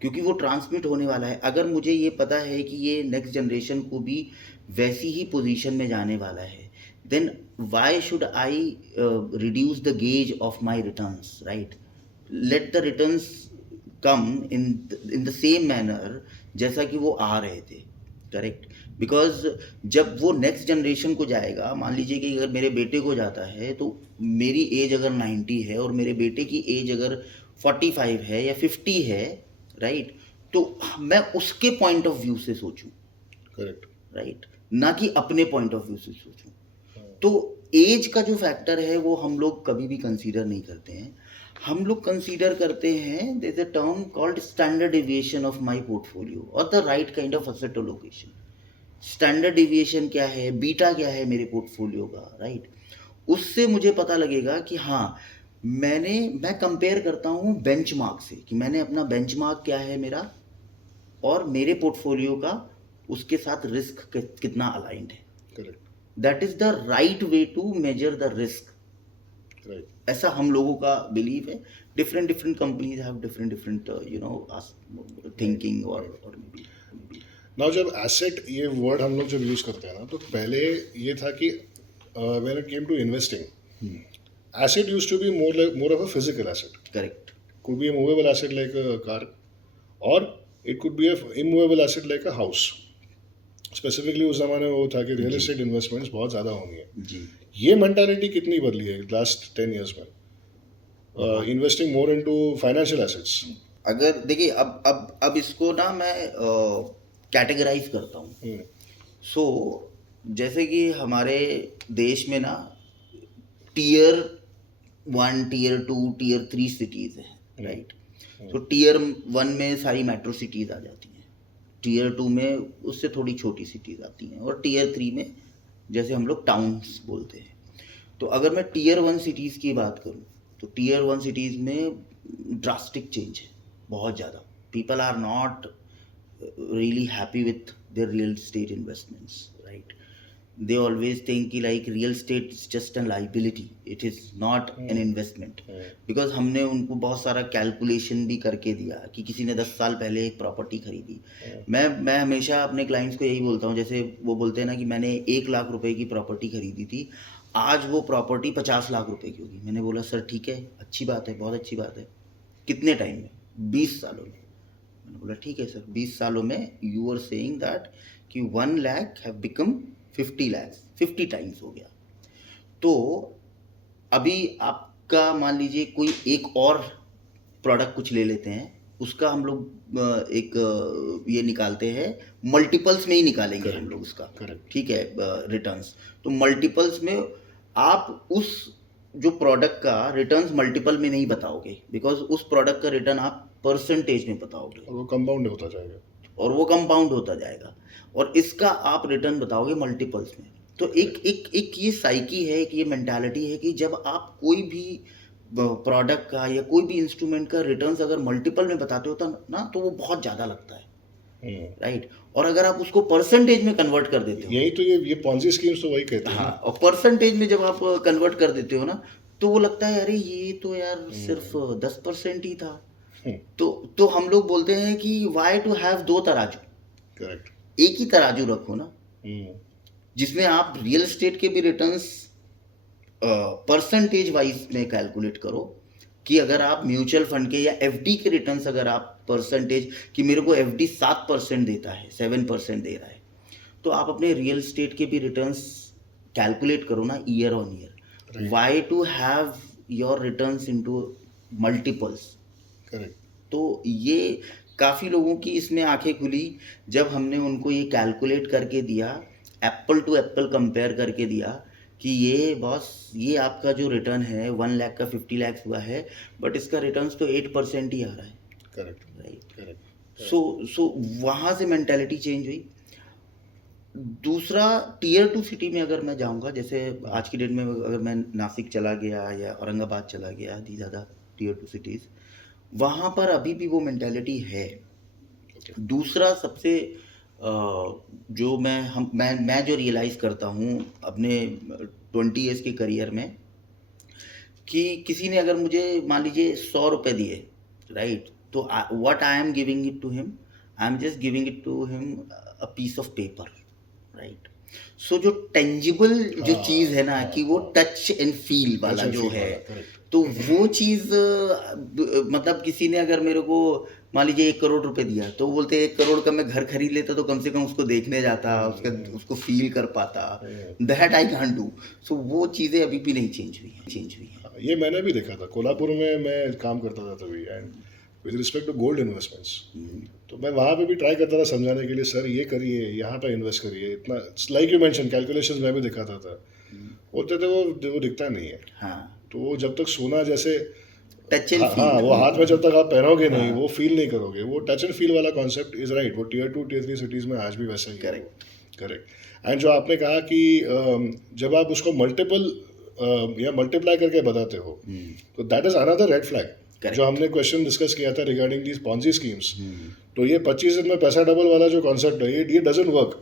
क्योंकि वो ट्रांसमिट होने वाला है. अगर मुझे ये पता है कि ये नेक्स्ट जनरेशन को भी वैसी ही पोजीशन में जाने वाला है, then why should I reduce the gauge of my returns, right? Let the returns come in the same manner जैसा कि वो आ रहे थे, करेक्ट? बिकॉज जब वो नेक्स्ट जनरेशन को जाएगा, मान लीजिए कि अगर मेरे बेटे को जाता है तो मेरी एज अगर 90 है और मेरे बेटे की एज अगर 45 है या 50 है, राइट? तो मैं उसके पॉइंट ऑफ व्यू से सोचूं, करेक्ट, राइट? ना कि अपने पॉइंट ऑफ व्यू से सोचूं. तो एज का जो फैक्टर है वो हम लोग कभी भी कंसीडर नहीं करते हैं. हम लोग कंसीडर करते हैं there is a term called standard deviation of my portfolio और the right kind of asset allocation. Standard deviation क्या है, बीटा क्या है मेरे पोर्टफोलियो का, राइट? उससे मुझे पता लगेगा कि हाँ, मैं कंपेयर करता हूँ बेंचमार्क से कि मैंने अपना बेंचमार्क क्या है मेरा और मेरे पोर्टफोलियो का उसके साथ रिस्क कितना अलाइंड है. Correct, that is the right way to measure the risk. Right. ऐसा हम लोगों का बिलीव है. Different companies have different thinking और नाउ जब एसेट ये वर्ड हम लोग जब यूज करते हैं ना, तो पहले ये था कि when it came to investing, asset used to be more of a physical asset. Correct. Could be a movable asset like a car, or it could be a immovable asset like a house. Specifically उस जमाने में वो था कि रियल एस्टेट इन्वेस्टमेंट्स बहुत ज़्यादा होंगी है. जी. ये मेंटालिटी कितनी बदली है लास्ट 10 इयर्स में, investing more into financial assets? अगर देखिए अब इसको ना मैं कैटेगराइज करता हूँ. सो जैसे कि हमारे देश में ना टीयर 1, टीयर 2, टीयर 3 सिटीज़ हैं, राइट? तो टीयर 1 में सारी मेट्रो सिटीज़ आ जाती हैं, टीयर 2 में उससे थोड़ी छोटी सिटीज़ आती हैं, और टीयर 3 में जैसे हम लोग टाउन्स बोलते हैं. तो अगर मैं टीयर 1 सिटीज़ की बात करूं तो टीयर 1 सिटीज़ में ड्रास्टिक चेंज है, बहुत ज़्यादा. People are not really happy with their real estate investments, right? They always think कि like real estate is just a liability, it is not an investment. Because हमने उनको बहुत सारा कैलकुलेशन भी करके दिया कि किसी ने 10 साल पहले एक प्रॉपर्टी खरीदी. मैं हमेशा अपने क्लाइंट्स को यही बोलता हूँ, जैसे वो बोलते हैं ना कि मैंने 1 लाख रुपए की प्रॉपर्टी खरीदी थी, आज वो प्रॉपर्टी 50 लाख रुपए की होगी. मैंने बोला सर ठीक है, अच्छी बात है, बहुत अच्छी बात है. कितने टाइम में? 20 सालों में. मैंने बोला ठीक है सर, 20 सालों में यू आर सेइंग दैट कि 1 lakh have become 50 lakhs, 50 times हो गया. तो अभी आपका मान लीजिए कोई एक और प्रोडक्ट कुछ ले लेते हैं, उसका हम लोग एक ये निकालते हैं, मल्टीपल्स में ही निकालेंगे हम लोग उसका, ठीक है, रिटर्न्स. तो मल्टीपल्स में आप उस जो प्रोडक्ट का रिटर्न्स मल्टीपल में नहीं बताओगे, बिकॉज उस प्रोडक्ट का रिटर्न आप परसेंटेज में बताओगे, और वो कंपाउंड होता जाएगा, और इसका आप रिटर्न बताओगे मल्टीपल्स में. तो एक ये साइकी है, एक ये मेंटालिटी है कि जब आप कोई भी प्रोडक्ट का या कोई भी इंस्ट्रूमेंट का रिटर्न्स अगर मल्टीपल में बताते हो ना, तो वो बहुत ज़्यादा लगता है, राइट? और अगर आप उसको परसेंटेज में कन्वर्ट कर देते हो, यही तो ये पॉन्जी स्कीम्स तो वही कहते हैं. हाँ, और परसेंटेज में जब आप कन्वर्ट कर देते हो ना, तो वो लगता है अरे ये तो यार सिर्फ 10% ही था. तो हम लोग बोलते हैं कि वाई टू हैव 2 तराजू. करेक्ट. एक ही तराजू रखो ना, जिसमें आप रियल एस्टेट के भी रिटर्न्स परसेंटेज वाइज में कैलकुलेट करो, कि अगर आप म्यूचुअल फंड के या एफडी के रिटर्न्स अगर आप परसेंटेज कि मेरे को एफडी 7% देता है, 7% दे रहा है, तो आप अपने रियल एस्टेट के भी रिटर्न्स कैलकुलेट करो ना year on year. Why to have your returns into multiples. Correct. तो ये काफ़ी लोगों की इसमें आंखें खुली जब हमने उनको ये कैलकुलेट करके दिया, एप्पल टू एप्पल कंपेयर करके दिया कि ये बॉस, ये आपका जो रिटर्न है 1 लाख का 50 लाख हुआ है, बट इसका रिटर्न तो 8% ही आ रहा है, करेक्ट, राइट? करेक्ट। सो वहाँ से मेंटेलिटी चेंज हुई। दूसरा, टीयर 2 सिटी में अगर मैं जाऊंगा, जैसे आज की डेट में अगर मैं नासिक चला गया या औरंगाबाद चला गया, दी ज़्यादा टीयर 2 सिटीज़, वहाँ पर अभी भी वो मेंटेलिटी है। दूसरा सबसे जो मैं जो रियलाइज़ करता हूँ अपने 20 ईयर्स के करियर में, कि किसी ने अगर मुझे मान लीजिए 100 रुपये दिए, राइट, तो what I am giving it to him, I am just giving it to him a piece of paper, right? So जो टेंजिबल जो चीज़ है ना, कि वो टच एंड फील वाला जो है, तो वो चीज़ मतलब किसी ने अगर मेरे को मान लीजिए 1 करोड़ रुपए दिया, तो बोलते 1 करोड़ का मैं घर खरीद लेता तो कम से कम उसको देखने जाता, उसको फील कर पाता, दैट आई कांट डू। सो वो चीज़ें अभी भी नहीं चेंज हुई हैं। ये मैंने भी देखा था, कोल्हापुर में मैं काम करता था तभी, and with respect to gold investments, तो मैं वहाँ पे भी ट्राई करता था समझाने के लिए, सर ये करिए, यहाँ पे इन्वेस्ट करिए, इतना, लाइक यू मेंशन, कैलकुलेशंस मैं भी दिखाता था, बोलते थे वो दिखता नहीं है। हाँ, तो जब तक सोना जैसे टच एंड हाँ, फील, वो हाथ में जब तक आप पहनोगे नहीं, वो फील नहीं करोगे। वो टच एंड फील वाला कॉन्सेप्ट इज राइट, वो टीयर 2 टीयर 3 सिटीज में आज भी वैसा ही है। करेक्ट। एंड जो आपने कहा कि जब आप उसको मल्टीपल या मल्टीप्लाई करके बताते हो, तो that is another red flag. जो हमने क्वेश्चन डिस्कस किया था रिगार्डिंग दीज पॉन्जी स्कीम्स, तो ये 25 दिन में पैसा डबल वाला जो कॉन्सेप्ट है, ये doesn't work.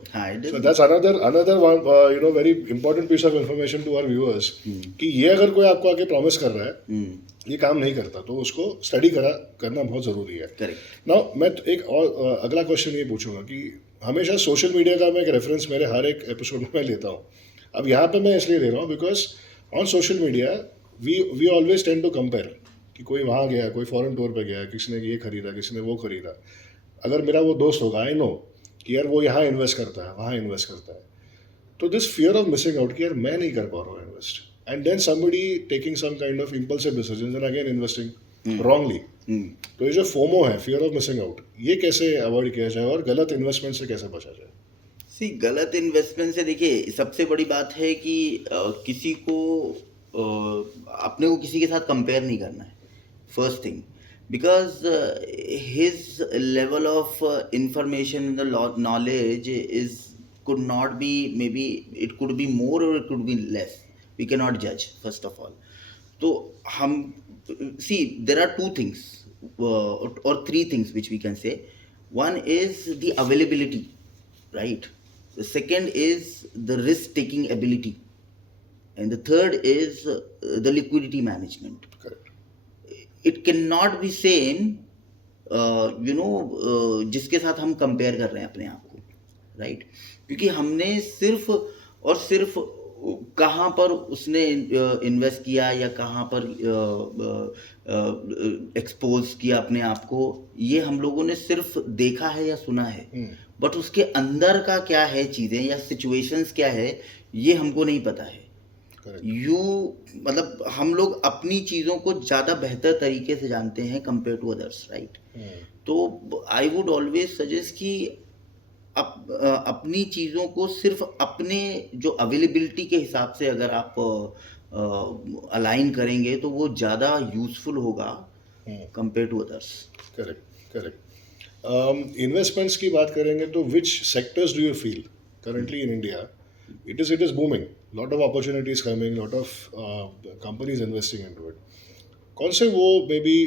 So that's another very important piece of information to our viewers, कि ये अगर कोई आपको आके प्रॉमिस कर रहा है, ये काम नहीं करता, तो उसको स्टडी करना बहुत ज़रूरी है। करेक्ट। नाउ मैं एक और अगला क्वेश्चन ये पूछूंगा कि हमेशा सोशल मीडिया का मैं एक रेफरेंस मेरे हर एक एपिसोड में मैं लेता हूँ। अब यहाँ पे मैं इसलिए ले रहा हूँ because on social media we always tend to compare, कि कोई वहाँ गया, कोई फॉरेन टूर पे गया, किसी ने ये खरीदा, किसी ने वो खरीदा। अगर मेरा वो दोस्त होगा, आई नो कि यार वो यहाँ इन्वेस्ट करता है, वहाँ इन्वेस्ट करता है, तो this fear of missing out कि यार मैं नहीं कर पा रहा हूँ invest, and then somebody taking some kind of impulsive decisions and again investing wrongly. तो ये जो फोमो है, फियर ऑफ मिसिंग आउट, ये कैसे अवॉइड किया जाए और गलत इन्वेस्टमेंट से कैसे बचा जाए? गलत इन्वेस्टमेंट से देखिए, सबसे बड़ी बात है कि किसी को अपने को किसी के साथ कंपेयर नहीं करना है, first thing, because his level of information in the knowledge is could not be, maybe it could be more or it could be less, we cannot judge first of all. तो हम see, there are two things or three things which we can say. One is the availability, right? The second is the risk taking ability, and the third is the liquidity management. Correct. It cannot be same, जिसके साथ हम कंपेयर कर रहे हैं अपने आप को, राइट? क्योंकि हमने सिर्फ और सिर्फ कहाँ पर उसने इन्वेस्ट किया या कहाँ पर एक्सपोज किया अपने आप को, ये हम लोगों ने सिर्फ देखा है या सुना है, बट उसके अंदर का क्या है चीज़ें या सिचुएशंस क्या है, ये हमको नहीं पता है। मतलब हम लोग अपनी चीज़ों को ज़्यादा बेहतर तरीके से जानते हैं कंपेयर टू अदर्स, राइट? तो आई वुड ऑलवेज सजेस्ट कि अपनी चीज़ों को सिर्फ अपने जो अवेलेबिलिटी के हिसाब से अगर आप अलाइन करेंगे, तो वो ज़्यादा यूज़फुल होगा compare to others. Correct. Investments की बात करेंगे तो which sectors do you feel currently in India it is booming, lot of opportunities coming, lot of companies investing into it? कौन से वो मे बी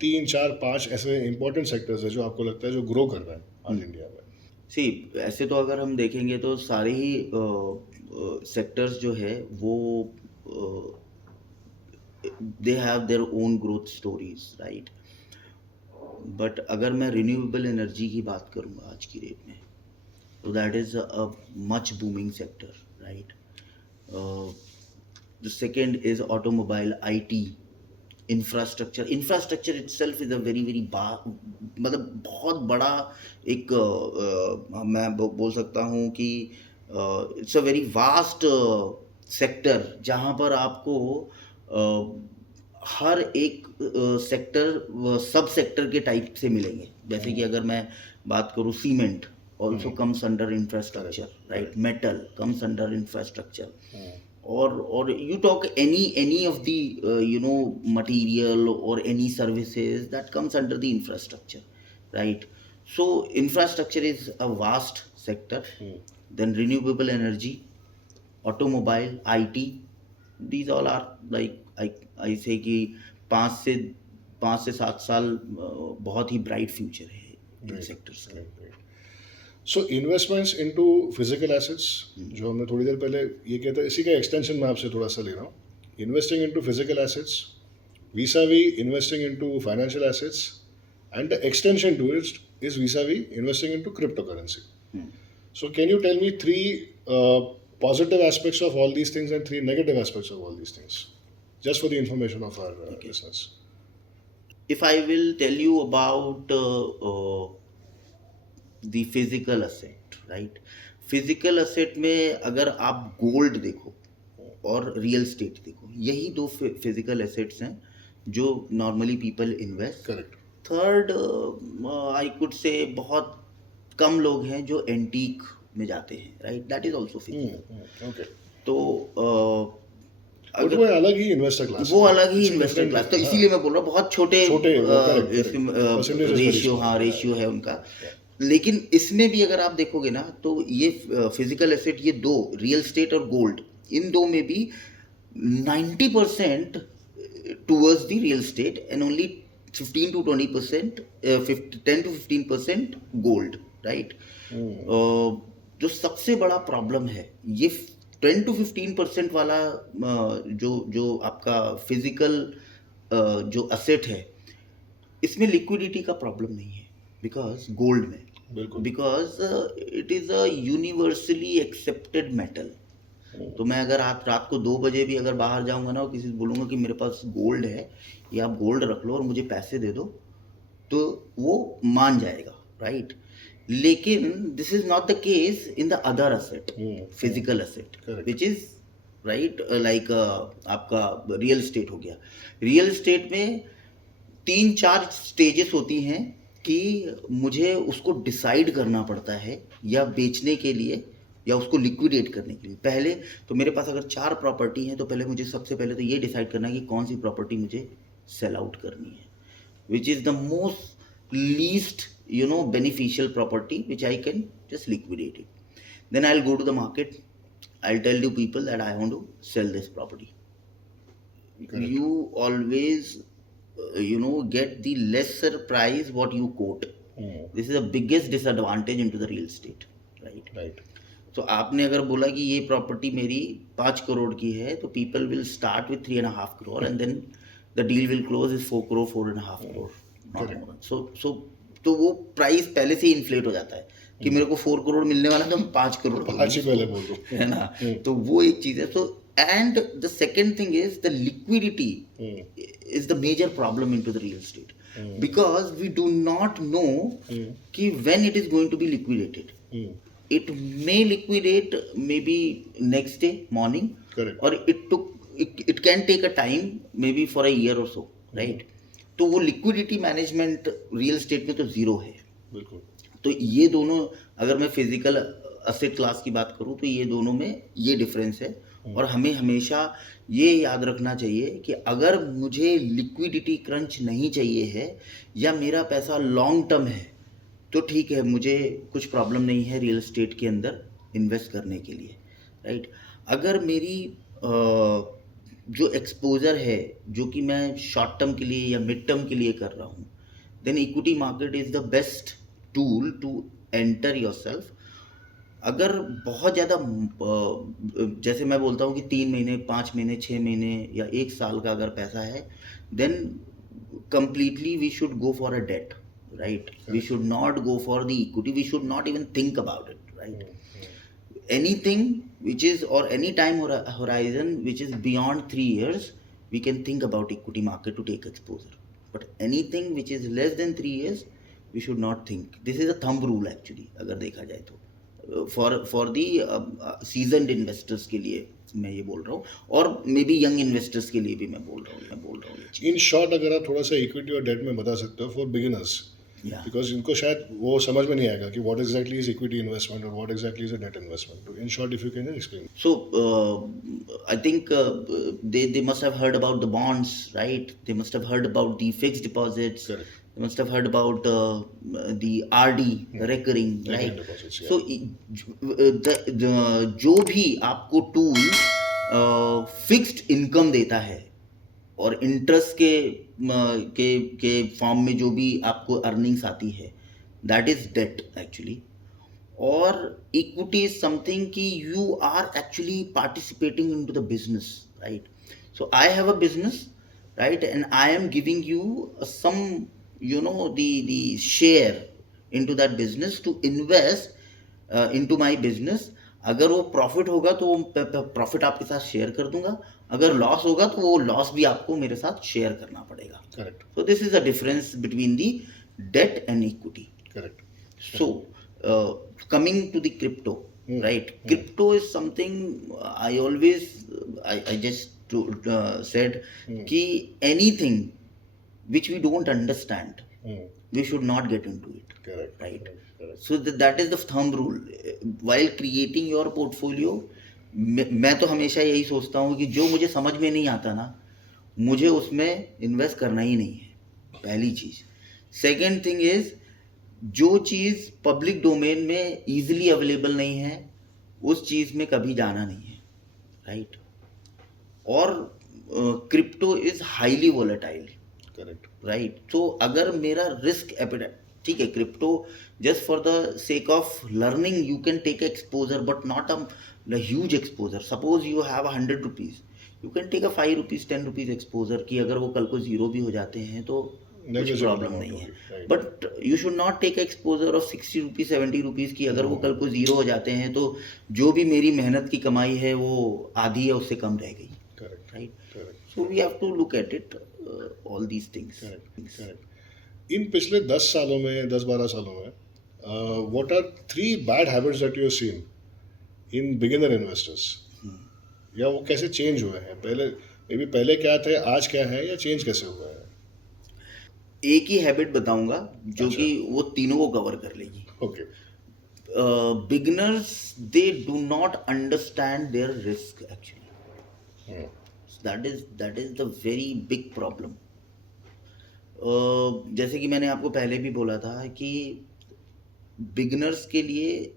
3, 4, 5 ऐसे इंपॉर्टेंट सेक्टर्स है जो आपको लगता है जो ग्रो कर रहा है आज इंडिया में? ऐसे तो अगर हम देखेंगे तो सारे ही सेक्टर्स जो है वो they have their own growth stories, right? But अगर मैं रिन्यूएबल एनर्जी की बात करूँगा आज की डेट में, तो that is a much booming sector, right? The second is automobile, IT, infrastructure itself is a very मतलब बहुत बड़ा एक मैं बोल सकता हूँ कि it's a very vast sector, जहाँ पर आपको हर एक सेक्टर सब सेक्टर के टाइप से मिलेंगे। जैसे कि अगर मैं बात करूँ, cement also comes under infrastructure, right? Metal comes under infrastructure. or you talk any of the material or any services that comes under the infrastructure, right? So infrastructure is a vast sector. Then renewable energy, automobile, IT, these all are like I say कि 5 से 7 साल बहुत ही ब्राइट फ्यूचर है इन सेक्टर्स का. सो इन्वेस्टमेंट्स इनटू फिजिकल एसेट्स, जो हमने थोड़ी देर पहले ये किया था, इसी का एक्सटेंशन मैं आपसे थोड़ा सा ले रहा हूँ. Investing into physical assets vis-a-vis investing into financial assets, and the extension to it is vis-a-vis investing into cryptocurrency. So can you tell me three positive aspects of all these things and three negative aspects of all these things, just for the information of our listeners? If I will tell you about the physical asset, right? Physical asset में अगर आप गोल्ड देखो और रियल स्टेट देखो, यही दो फिजिकल एसेट्स हैं जो normally people invest. Correct. Third I could say बहुत कम लोग हैं जो एंटीक में जाते हैं, right? That is also physical. Okay. तो But वो अलग ही इन्वेस्टर क्लास, वो अलग ही इन्वेस्टर क्लास. तो इसीलिए मैं बोल रहा हूँ बहुत छोटे रेशियो, हाँ रेशियो है उनका. लेकिन इसमें भी अगर आप देखोगे ना तो ये फिजिकल एसेट, ये दो रियल स्टेट और गोल्ड, इन दो में भी 90% towards the real state and only 15 to 20%, 10 to 15% gold, right? जो सबसे बड़ा प्रॉब्लम है ये 10 to 15% वाला जो आपका फिजिकल जो असेट है, इसमें लिक्विडिटी का प्रॉब्लम नहीं है. बिकॉज गोल्ड में, because it is a universally accepted metal. तो मैं अगर रात को 2 बजे भी अगर बाहर जाऊंगा ना और किसी से बोलूँगा कि मेरे पास गोल्ड है, या आप गोल्ड रख लो और मुझे पैसे दे दो, तो वो मान जाएगा, राइट? लेकिन this is not the case in the other asset, physical asset, which is right like आपका रियल स्टेट हो गया. रियल स्टेट में 3-4 स्टेजेस होती हैं कि मुझे उसको डिसाइड करना पड़ता है या बेचने के लिए या उसको लिक्विडेट करने के लिए. पहले तो मेरे पास अगर 4 प्रॉपर्टी हैं तो पहले मुझे सबसे पहले तो ये डिसाइड करना है कि कौन सी प्रॉपर्टी मुझे सेल आउट करनी है, which is the most least beneficial property which I can just liquidate it. Then I'll go to the market, I'll tell the people that I want to sell this property. Correct. You always get the lesser price what you quote. This is the biggest disadvantage into the real estate, right? So आपने अगर बोला कि ये प्रॉपर्टी मेरी 5 करोड़ की है, तो people will start with 3.5 crore and then the deal will close is 4 crore, 4.5 crore, not more. So तो वो प्राइस पहले से ही इन्फ्लेट हो जाता है कि मेरे को 4 करोड़ मिलने वाला तो हम 5 करोड़ पहले बोल दो, है ना? तो वो एक चीज़ है. तो and the second thing is the liquidity is the major problem into the real estate, because we do not know कि when it is going to be liquidated. It may liquidate maybe next day morning, और it can take a time maybe for a year और सो, राइट? तो वो लिक्विडिटी मैनेजमेंट रियल स्टेट में तो ज़ीरो है. बिल्कुल. तो ये दोनों, अगर मैं फिजिकल असेट क्लास की बात करूँ तो ये दोनों में ये डिफरेंस है. और हमें हमेशा ये याद रखना चाहिए कि अगर मुझे लिक्विडिटी क्रंच नहीं चाहिए है या मेरा पैसा लॉन्ग टर्म है, तो ठीक है, मुझे कुछ प्रॉब्लम नहीं है रियल एस्टेट के अंदर इन्वेस्ट करने के लिए, राइट? अगर मेरी जो एक्सपोजर है जो कि मैं शॉर्ट टर्म के लिए या मिड टर्म के लिए कर रहा हूँ, then equity market is the best tool to enter yourself. अगर बहुत ज़्यादा जैसे मैं बोलता हूँ कि 3 महीने, 5 महीने, 6 महीने या 1 साल का अगर पैसा है, then completely we should go for a debt, right? We should not go for the equity. We should not even think about it, right? Anything which is, or any time horizon which is beyond 3 years, we can think about equity market to take exposure. But anything which is less than 3 years, we should not think. This is a thumb rule actually, अगर देखा जाए तो. For the seasoned investors के लिए मैं ये बोल रहा हूँ, और मे बी यंग इन्वेस्टर्स के लिए भी मैं बोल रहा हूँ. इन शॉर्ट, अगर आप थोड़ा सा इक्विटी और डेट में बता सकते हो फॉर बिगिनर्स, Yeah. बिकॉज इनको शायद वो समझ में नहीं आएगा कि what exactly is equity investment और what exactly is a debt investment. In short if you can explain. So I think they must have heard about the bonds, right? They must have heard about the fixed deposits. Correct. They must have heard about the RD, the recurring, Recurring right? deposits, yeah. So जो भी आपको टूल फिक्स्ड इनकम देता है और इंटरेस्ट के फॉर्म में जो भी आपको अर्निंग्स आती है, दैट इज डेट एक्चुअली. और इक्विटी इज समथिंग कि you are actually participating into the business, right? So I have a business, right, and I am giving you some the share into that business to invest into my business. अगर वो प्रॉफिट होगा तो वो प्रॉफिट आपके साथ शेयर कर दूंगा, अगर लॉस होगा तो वो लॉस भी आपको मेरे साथ शेयर करना पड़ेगा. Correct. So this is the difference between the debt and equity. Correct. So coming to the crypto, right? Crypto is something I always I just said कि anything which we don't understand, we should not get into it. Correct. Right. Correct. So that is the thumb rule while creating your portfolio. मैं तो हमेशा यही सोचता हूँ कि जो मुझे समझ में नहीं आता ना, मुझे उसमें इन्वेस्ट करना ही नहीं है, पहली चीज़. सेकेंड थिंग इज, जो चीज़ पब्लिक डोमेन में ईजिली अवेलेबल नहीं है उस चीज़ में कभी जाना नहीं है, राइट? और crypto is highly volatile. Correct. Right. तो अगर मेरा रिस्क एपिटाइट, ठीक है, crypto just for the sake of learning you can take exposure but not a huge exposure. Suppose you have 100 rupees, you can take a 5 rupees 10 rupees exposure कि अगर वो कल को जीरो भी हो जाते हैं तो कुछ प्रॉब्लम नहीं है. But you should not take exposure of 60 rupees 70 rupees की अगर वो कल को जीरो हो जाते हैं तो जो भी मेरी मेहनत की कमाई है वो आधी है उससे कम रह गई. Correct. Right. Correct. So we have to look at it all these things. Correct. इन पिछले 10 सालों में 10-12 सालों में what are 3 bad habits that you have seen in beginner investors, या वो कैसे चेंज हुए हैं? पहले मे बी पहले क्या थे, आज क्या है, या चेंज कैसे हुआ है? एक ही हैबिट बताऊंगा जो कि वो तीनों को कवर कर लेगी. Okay. Beginners they do not understand their risk actually. That is the very big problem. जैसे कि मैंने आपको पहले भी बोला था कि बिगिनर्स के लिए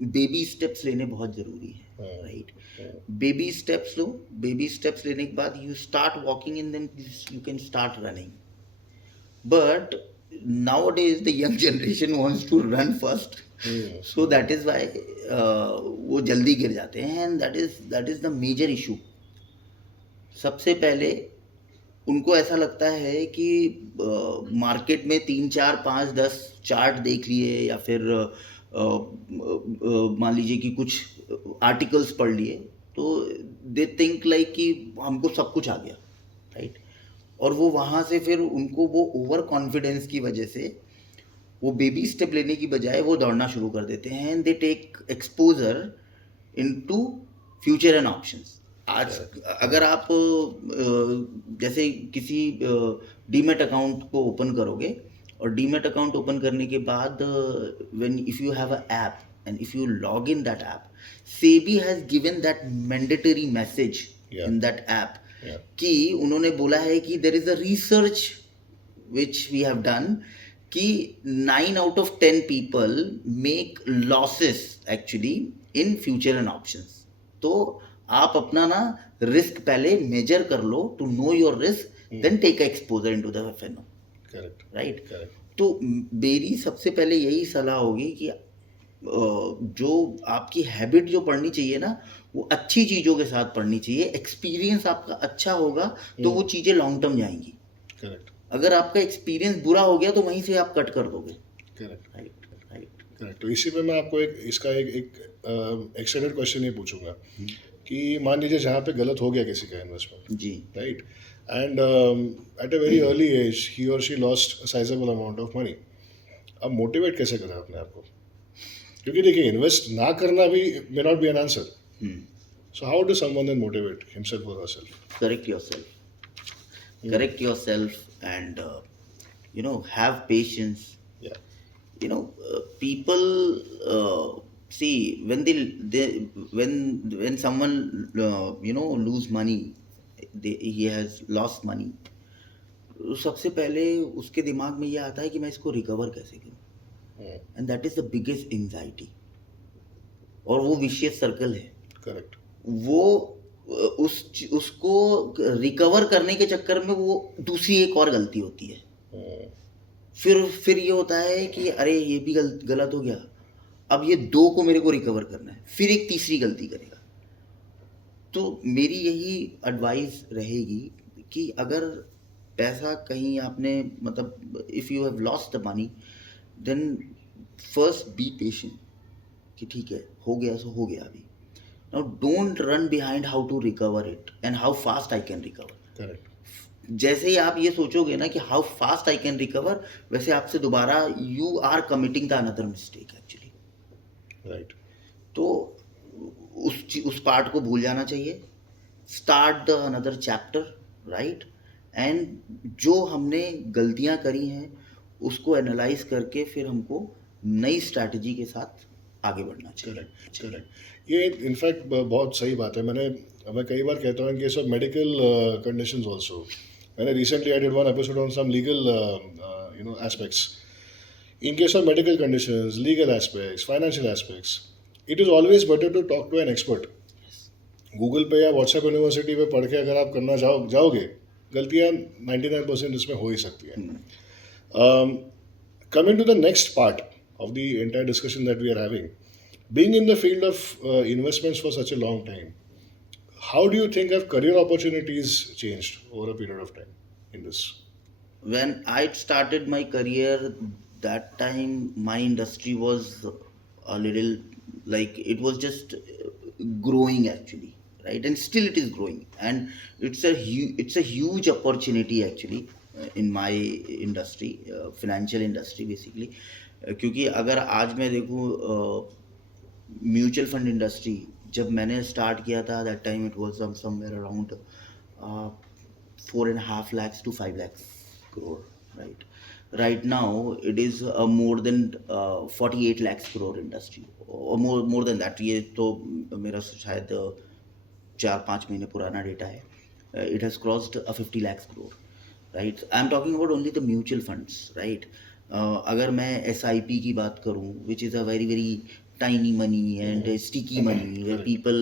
बेबी स्टेप्स लेने बहुत ज़रूरी है, राइट? बेबी स्टेप्स लो, बेबी स्टेप्स लेने के बाद you start walking in then you can start running. But nowadays the young generation wants to run first, so that is why वो जल्दी गिर जाते हैं, and that is the major issue. सबसे पहले उनको ऐसा लगता है कि मार्केट में 3 4 5 10 चार्ट देख लिए या फिर मान लीजिए कि कुछ आर्टिकल्स पढ़ लिए तो दे थिंक लाइक कि हमको सब कुछ आ गया, राइट? और वो वहाँ से फिर उनको वो ओवर कॉन्फिडेंस की वजह से वो बेबी स्टेप लेने की बजाय वो दौड़ना शुरू कर देते हैं, and they take exposure into future and options. आज अगर आप जैसे किसी डीमेट अकाउंट को ओपन करोगे और डीमेट अकाउंट ओपन करने के बाद when if you have a app and if you log in that app, SEBI has given that mandatory message in that app कि उन्होंने बोला है कि there is a research which we have done कि 9 out of 10 people make losses actually in future and options. तो आप अपना ना रिस्क पहले मेजर कर लो, to know your risk, then take exposure into the F and O. Correct. Right. Correct. तो मेरी सबसे पहले यही सलाह होगी कि जो आपकी हैबिट जो पढ़नी चाहिए ना वो अच्छी चीज़ों के साथ पढ़नी चाहिए. एक्सपीरियंस आपका अच्छा होगा तो वो चीज़ें लॉन्ग टर्म जाएंगी. करेक्ट. अगर आपका एक्सपीरियंस बुरा हो गया तो वहीं से आप कट कर दोगे. करेक्ट. राइट. राइट. करेक्ट. तो इसी पे मैं आपको इसका एक एक्सटेंडेड क्वेश्चन ये पूछूंगा कि मान लीजिए जहाँ पे गलत हो गया किसी का इन्वेस्टमेंट, जी, right, and at a very early age ही और she lost a sizable amount of money. अब मोटिवेट कैसे करें अपने आप को? क्योंकि देखिए इन्वेस्ट ना करना भी may not be an answer. So how do someone then motivate himself और herself? correct yourself and have patience, Yeah. People see they when someone lose money, he has lost money, तो सबसे पहले उसके दिमाग में ये आता है कि मैं इसको रिकवर कैसे करूं, Hmm. And that is the biggest anxiety, और वो विशियस सर्कल है. Correct. वो उसको रिकवर करने के चक्कर में वो दूसरी एक और गलती होती है. Hmm. फिर ये होता है कि अरे ये भी गलत हो गया, अब ये दो को मेरे को रिकवर करना है, फिर एक तीसरी गलती करेगा. तो मेरी यही एडवाइस रहेगी कि अगर पैसा कहीं आपने मतलब if you have lost the money, then first be patient कि ठीक है, हो गया सो हो गया. अभी now don't run behind how to recover it and how fast I can recover. Correct. जैसे ही आप ये सोचोगे ना कि how fast I can recover, वैसे आपसे दोबारा you are committing the another mistake actually. Right. तो उस पार्ट को भूल जाना चाहिए. Start the another chapter, right. And जो हमने गलतियां करी हैं उसको एनालाइज करके फिर हमको नई स्ट्रैटेजी के साथ आगे बढ़ना चाहिए. Correct, correct. ये इनफैक्ट बहुत सही बात है. मैं कई बार कहता हूँ कि सब मेडिकल कंडीशंस आल्सो. मैंने recently I did one episode on some legal aspects. In case of medical conditions, legal aspects, financial aspects, it is always better to talk to an expert. Google पे या व्हाट्सएप यूनिवर्सिटी पे पढ़ के अगर आप करना जाओगे, गलतियाँ 99% इसमें हो ही सकती हैं. Coming to the next part of the entire discussion that we are having, being in the field of investments for such a long time, how do you think have career opportunities changed over a period of time in this? When I started my career, that time my industry was a little like it was just growing actually, right, and still it is growing, and it's a huge opportunity actually in my industry, financial industry basically. क्योंकि अगर आज मैं देखूँ म्यूचुअल फंड इंडस्ट्री, जब मैंने स्टार्ट किया था that time it was somewhere around 4.5 lakhs to 5 lakhs crore, right. Right now it is more than 48 lakhs crore industry, or more than that. ये तो मेरा शायद 4-5 महीने पुराना डेटा है. It has crossed a 50 lakhs crore, right. I am talking about only the mutual funds, right. अगर मैं SIP की बात करूँ, which is a very very tiny money and sticky money where people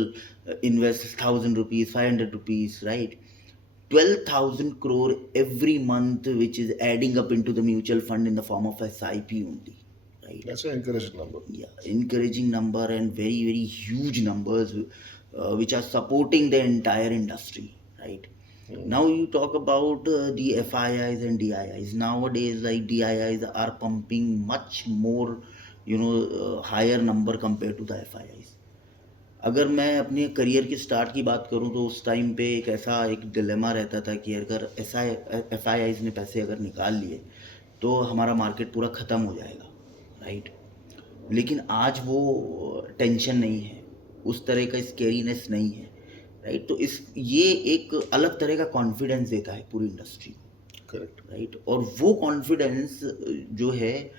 invest 1,000 rupees, 500 rupees, right. 12,000 crore every month, which is adding up into the mutual fund in the form of SIP only, right. That's an encouraging number. Yeah, encouraging number and very very huge numbers which are supporting the entire industry, right. Now you talk about the FIIs and DIIs. Nowadays, like DIIs are pumping much more, higher number compared to the FIIs. अगर मैं अपने करियर की स्टार्ट की बात करूं तो उस टाइम पे एक डिलेमा रहता था कि अगर FIIs ने पैसे अगर निकाल लिए तो हमारा मार्केट पूरा ख़त्म हो जाएगा, राइट. लेकिन आज वो टेंशन नहीं है, उस तरह का स्केरीनेस नहीं है, राइट. तो ये एक अलग तरह का कॉन्फिडेंस देता है पूरी इंडस्ट्री को, करेक्ट, राइट. और वो कॉन्फिडेंस जो है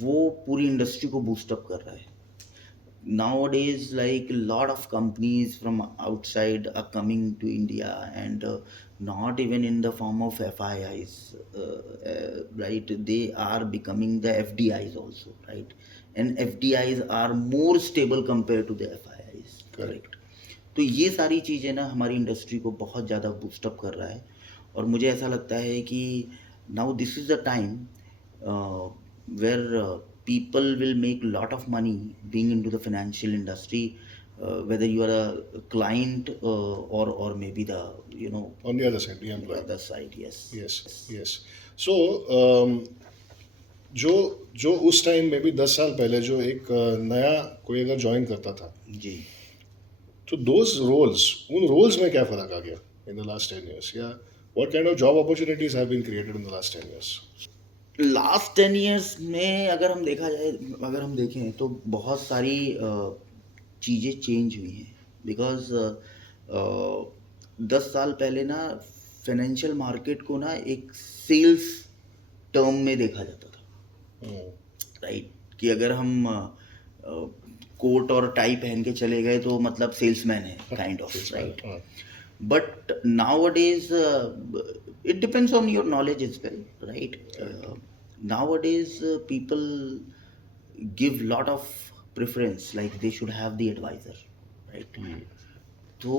वो पूरी इंडस्ट्री को बूस्टअप कर रहा है. Nowadays, like a lot of companies from outside are coming to India, and not even in the form of FIIs, right. They are becoming the FDIs also, right. And FDIs are more stable compared to the FIIs, correct. तो ये सारी चीज़ें ना हमारी इंडस्ट्री को बहुत ज़्यादा बूस्टअप कर रहा है. और मुझे ऐसा लगता है कि now this is the time where people will make a lot of money being into the financial industry, whether you are a client or maybe the on the other side, the employee. other side. Yes. So जो उस टाइम में भी 10 साल पहले जो एक नया कोई अगर ज्वाइन करता था जी, तो उन रोल्स में क्या फर्क आ गया in the last 10 years, या what kind of job opportunities have been created in the last 10 years? Last 10 years में अगर हम देखें तो बहुत सारी चीज़ें चेंज हुई हैं. बिकॉज 10 साल पहले ना फाइनेंशियल मार्केट को ना एक सेल्स टर्म में देखा जाता था, राइट, कि अगर हम कोट और टाई पहन के चले गए तो मतलब सेल्समैन है काइंड ऑफ, राइट. हाँ, But nowadays, it depends on your knowledge as well, right? Nowadays, people give lot of preference, like they should have the advisor, right? तो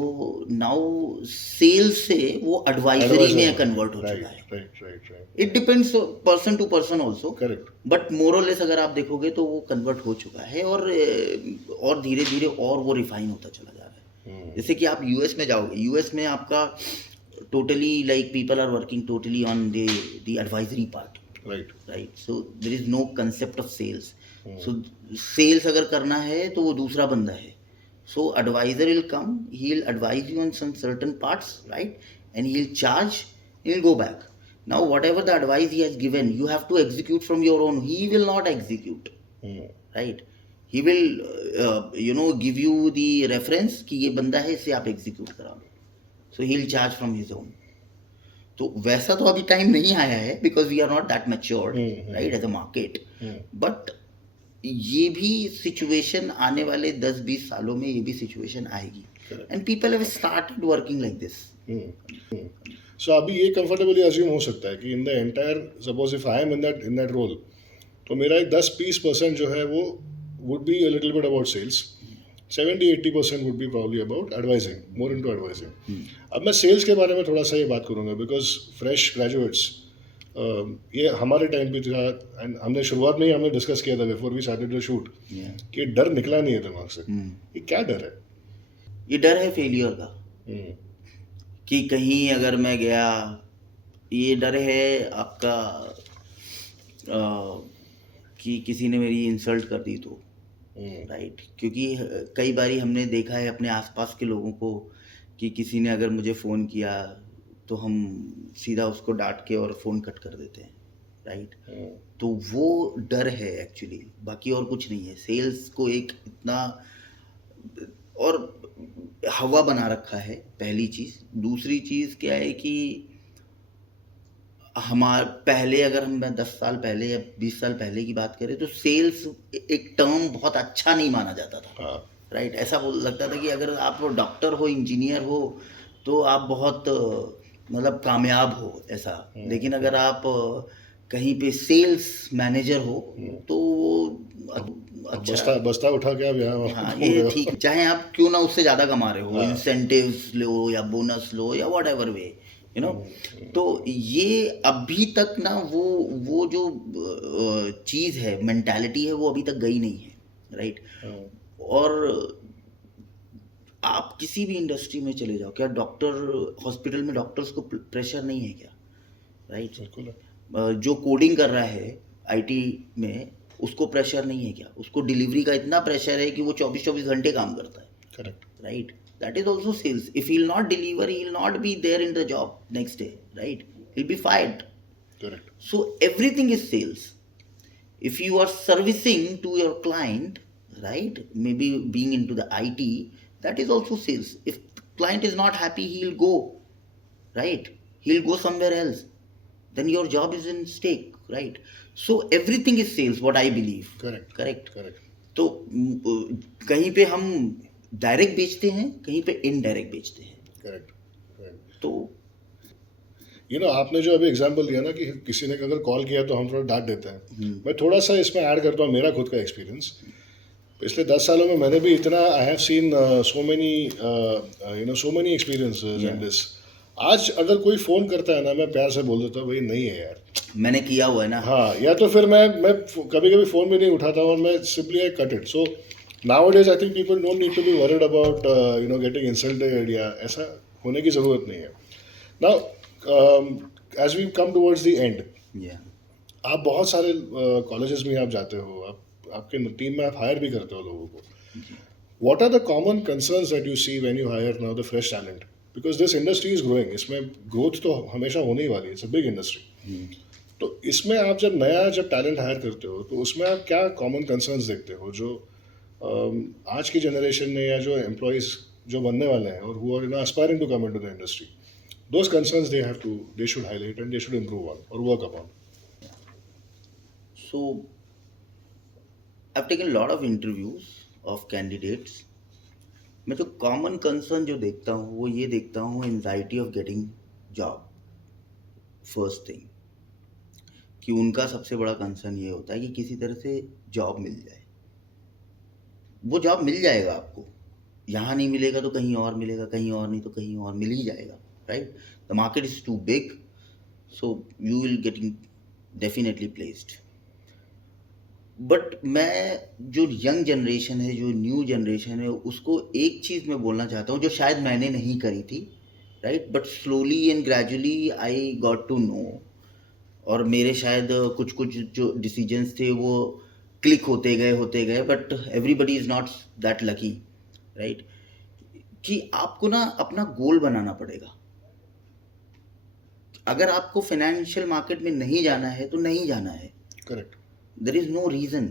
नाउ सेल्स से वो एडवाइजरी में कन्वर्ट हो चुका है. Right. It depends person to person also, correct. But more और लेस अगर आप देखोगे तो वो कन्वर्ट हो चुका है, और धीरे धीरे और वो रिफाइन होता चला जा रहा है. जैसे कि आप यूएस में जाओगे, यूएस में आपका totally like people are working totally on the advisory part, right. So there is no concept of sales. So sales अगर करना है तो वो दूसरा बंदा है. So advisor will come, he'll advise you on some certain parts, right? And he'll charge, he'll go back. Now whatever the advice he has given, you have to execute from your own. He will not execute, right? He will, give you the reference कि ये बंदा है, इससे आप execute करा लो. So he'll charge from his own. तो वैसा तो अभी टाइम नहीं आया है, because we are not that matured, right, as a market. But ये भी सिचुएशन आने वाले 10-20 सालों में ये भी सिचुएशन आएगी, and people have started working like this. So अभी ये कंफर्टेबली अज्यूम हो सकता है कि in the entire, suppose if I am in that role, तो मेरा एक 10-20% जो है वो would be a little bit about sales, 70-80% would be probably about advising, more into advising. अब मैं सेल्स के बारे में थोड़ा सा ये बात करूंगा, बिकॉज फ्रेश ग्रेजुएट्स, ये हमारे टाइम पे था, एंड हमने शुरुआत में ही हमने डिस्कस किया था before we started the shoot, कि डर निकला नहीं है दिमाग से. ये क्या डर है? ये डर है फेलियर का, कि कहीं अगर मैं गया, ये डर है आपका कि किसी ने मेरी इंसल्ट कर दी तो, राइट. क्योंकि कई बारी हमने देखा है अपने आसपास के लोगों को कि किसी ने अगर मुझे फ़ोन किया तो हम सीधा उसको डांट के और फ़ोन कट कर देते हैं, राइट. तो वो डर है एक्चुअली, बाकी और कुछ नहीं है. सेल्स को एक इतना और हवा बना रखा है, पहली चीज़. दूसरी चीज़ क्या है कि पहले अगर हम 10 साल पहले या 20 साल पहले की बात करें तो सेल्स एक टर्म बहुत अच्छा नहीं माना जाता था, राइट. ऐसा लगता था कि अगर आप डॉक्टर हो, इंजीनियर हो, तो आप बहुत मतलब कामयाब हो, ऐसा. लेकिन अगर आप कहीं पे सेल्स मैनेजर हो तो अच्छा, बस्ता उठा के आप यहाँ, हाँ, ये ठीक, चाहे आप क्यों ना उससे ज़्यादा कमा रहे हो, इंसेंटिव्स लो या बोनस लो या वॉट एवर वे, तो ये अभी तक ना वो जो चीज़ है, मेंटालिटी है, वो अभी तक गई नहीं है, राइट. और आप किसी भी इंडस्ट्री में चले जाओ, क्या हॉस्पिटल में डॉक्टर्स को प्रेशर नहीं है क्या, राइट. जो कोडिंग कर रहा है आईटी में, उसको प्रेशर नहीं है क्या? उसको डिलीवरी का इतना प्रेशर है कि वो 24-24 घंटे काम करता है, correct, right. That is also sales. If he will not deliver, he will not be there in the job next day, right. He will be fired, correct. So everything is sales. If you are servicing to your client, right, maybe being into the IT, that is also sales. If client is not happy, he'll go, right, he'll go somewhere else, then your job is in stake, right. So everything is sales, what I believe. Correct. तो कहीं पे हम डायरेक्ट बेचते हैं, कहीं पे इनडायरेक्ट बेचते हैं, करेक्ट. तो आपने जो अभी एग्जांपल दिया ना कि किसी ने अगर कॉल किया तो हम थोड़ा डांट देते हैं, मैं थोड़ा सा इसमें ऐड करता हूँ मेरा खुद का एक्सपीरियंस. पिछले 10 सालों में मैंने भी इतना, I have seen so many experiences in this. आज अगर कोई फ़ोन करता है ना, मैं प्यार से बोल देता हूँ, भाई नहीं है यार, मैंने किया हुआ है ना, हाँ. या तो फिर मैं कभी कभी फ़ोन भी नहीं उठाता हूँ और मैं simply I cut it. So nowadays I think people don't need to be worried about getting insulted, या ऐसा होने की ज़रूरत नहीं है. Now as we come towards the end, आप बहुत सारे कॉलेजेस में आप जाते हो, आपके टीम में आप हायर भी करते हो लोगों को. What are the common concerns that you see when you hire now the fresh talent, because this industry is growing. इसमें ग्रोथ तो हमेशा होने ही वाली है, इट्स अ बिग इंडस्ट्री. तो इसमें आप जब टैलेंट हायर करते हो तो उसमें आप क्या कॉमन कंसर्न्स देखते हो जो आज की जनरेशन में, या जो एम्प्लॉयज़ जो बनने वाले हैं और who are aspiring to come into the industry, those concerns they should highlight and they should improve on or work upon. So I've taken a lot of interviews of candidates. मैं जो कॉमन कंसर्न जो देखता हूँ वो ये देखता हूँ, anxiety of getting job. First thing कि उनका सबसे बड़ा कंसर्न ये होता है कि किसी तरह से जॉब मिल जाए। वो जॉब मिल जाएगा आपको, यहाँ नहीं मिलेगा तो कहीं और मिलेगा, कहीं और नहीं तो कहीं और मिल ही जाएगा, right? The market is too big, so you will getting definitely placed. But मैं जो यंग जनरेशन है, जो न्यू जनरेशन है, उसको एक चीज़ मैं बोलना चाहता हूँ जो शायद मैंने नहीं करी थी, right? But slowly and gradually I got to know, और मेरे शायद कुछ कुछ जो डिसीजंस थे वो क्लिक होते गए, but everybody is not that lucky, right? कि आपको ना अपना गोल बनाना पड़ेगा। अगर आपको फाइनेंशियल मार्केट में नहीं जाना है तो नहीं जाना है। Correct. There is no reason,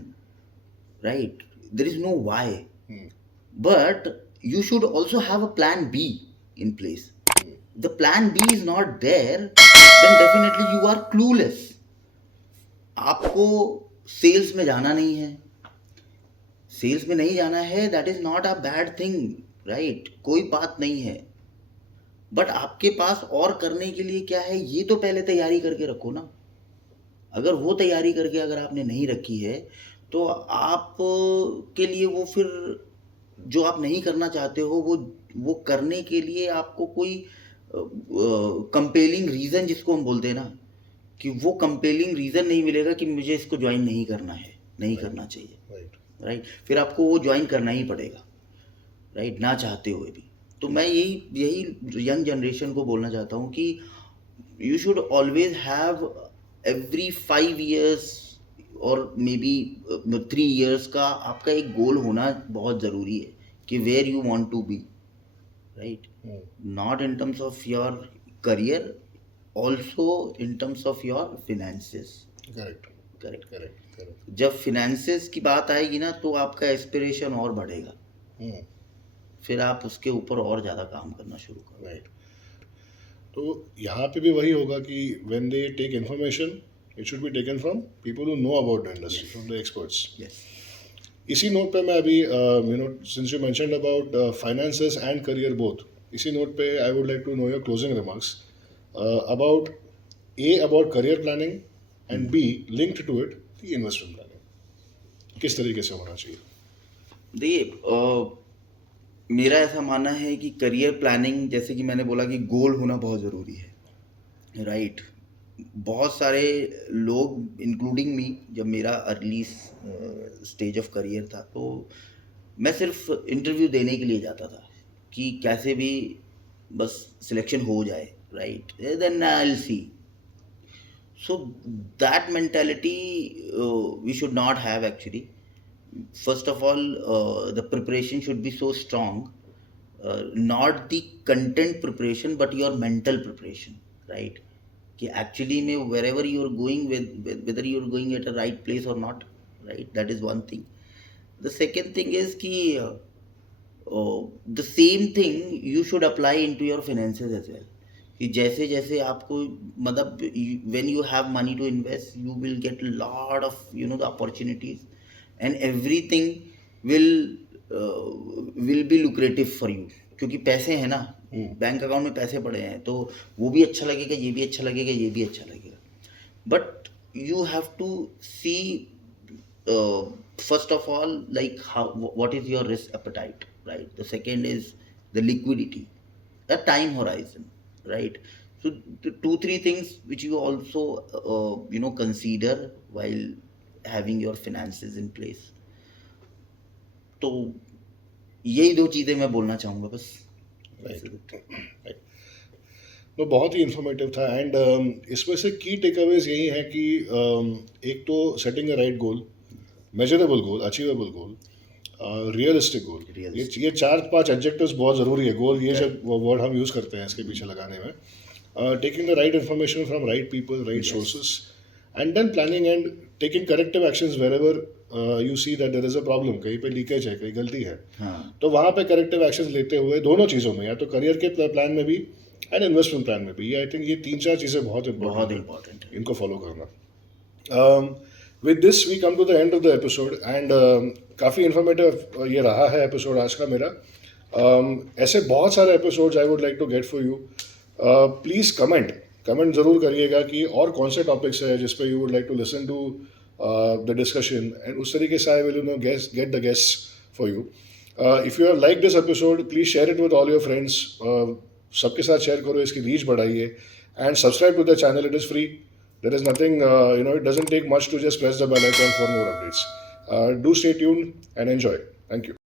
right? There is no why. But you should also have a plan B in place. The plan B is not there, then definitely you are clueless. आपको सेल्स में जाना नहीं है, सेल्स में नहीं जाना है, that is not a bad thing, right? कोई बात नहीं है। बट आपके पास और करने के लिए क्या है, ये तो पहले तैयारी करके रखो ना। अगर वो तैयारी करके अगर आपने नहीं रखी है तो आप के लिए वो फिर जो आप नहीं करना चाहते हो वो करने के लिए आपको कोई कंपेलिंग रीज़न, जिसको हम बोलते हैं ना, कि वो कंपेलिंग रीज़न नहीं मिलेगा कि मुझे इसको ज्वाइन नहीं करना है, नहीं करना चाहिए, राइट? फिर आपको वो ज्वाइन करना ही पड़ेगा, राइट? ना चाहते हुए भी। तो मैं यही यंग जनरेशन को बोलना चाहता हूँ कि you should always have every 5 years और मे बी 3 years का आपका एक गोल होना बहुत ज़रूरी है कि where you want to be, right? Not in terms of your career, also in terms of your finances. Correct. जब फिनेंसेस की बात आएगी ना तो आपका एस्पिरेशन और बढ़ेगा, फिर आप उसके ऊपर और ज़्यादा काम करना शुरू करो, राइट? तो यहाँ पे भी वही होगा कि when they take information, it should be taken from people who know about the industry, from the experts. Yes. इसी नोट पे मैं अभी since you mentioned about finances and career both, इसी नोट पे I would like to know your closing remarks about about career planning and B linked to it the investment planning. किस तरीके से होना चाहिए? देखिए, मेरा ऐसा मानना है कि करियर प्लानिंग, जैसे कि मैंने बोला कि गोल होना बहुत ज़रूरी है, राइट? बहुत सारे लोग इंक्लूडिंग मी, जब मेरा अर्ली स्टेज ऑफ करियर था तो मैं सिर्फ इंटरव्यू देने के लिए जाता था कि कैसे भी बस सिलेक्शन हो जाए, right? Then I will see. So that mentality we should not have actually. First of all, the preparation should be so strong, not the content preparation but your mental preparation, right? कि actually में wherever you are going, with whether you are going at a right place or not, right? That is one thing. The second thing is कि the same thing you should apply into your finances as well. कि जैसे जैसे आपको मतलब when you have money to invest, you will get a lot of the opportunities, and everything will be lucrative for you, क्योंकि पैसे हैं ना, बैंक अकाउंट में पैसे पड़े हैं, तो वो भी अच्छा लगेगा, ये भी अच्छा लगेगा, ये भी अच्छा लगेगा। But you have to see first of all like how what is your risk appetite, right? The second is the liquidity, a time horizon, right? So the 2-3 things which you also consider while having your finances in place. तो यही 2 चीज़ें मैं बोलना चाहूँगा बस। राइट। तो बहुत ही इंफॉर्मेटिव था एंड इसमें से की टेकअवेज यही है कि एक तो setting a right goal, measurable goal, achievable goal, realistic गोल, ये 4-5 एडजेक्टिव्स बहुत ज़रूरी है। गोल ये जब वर्ड हम यूज़ करते हैं इसके पीछे लगाने में, taking the right information from right people, right sources, and then planning and taking corrective actions wherever you see that there is a problem, कहीं पे लीकेज है, कहीं गलती है, तो वहाँ पे करेक्टिव एक्शंस लेते हुए दोनों चीज़ों में, या तो करियर के प्लान में भी एंड इन्वेस्टमेंट प्लान में भी, आई थिंक ये 3-4 चीज़ें बहुत इंपॉर्टेंट है, इनको फॉलो करना। With this we come to the end of the episode and काफ़ी इन्फॉर्मेटिव ये रहा है एपिसोड आज का मेरा. ऐसे बहुत सारे episodes I would like to get for you. Please comment ज़रूर करिएगा कि और कौन से टॉपिक्स है जिस पे you would like to listen to the discussion, and उस तरीके से I will get the guest for you. If you have like this episode please share it with all your friends. सबके साथ शेयर करो, इसकी रीच बढ़ाइए, and subscribe to the channel. It is free. There is nothing, it doesn't take much to just press the bell icon for more updates. Do stay tuned and enjoy. Thank you.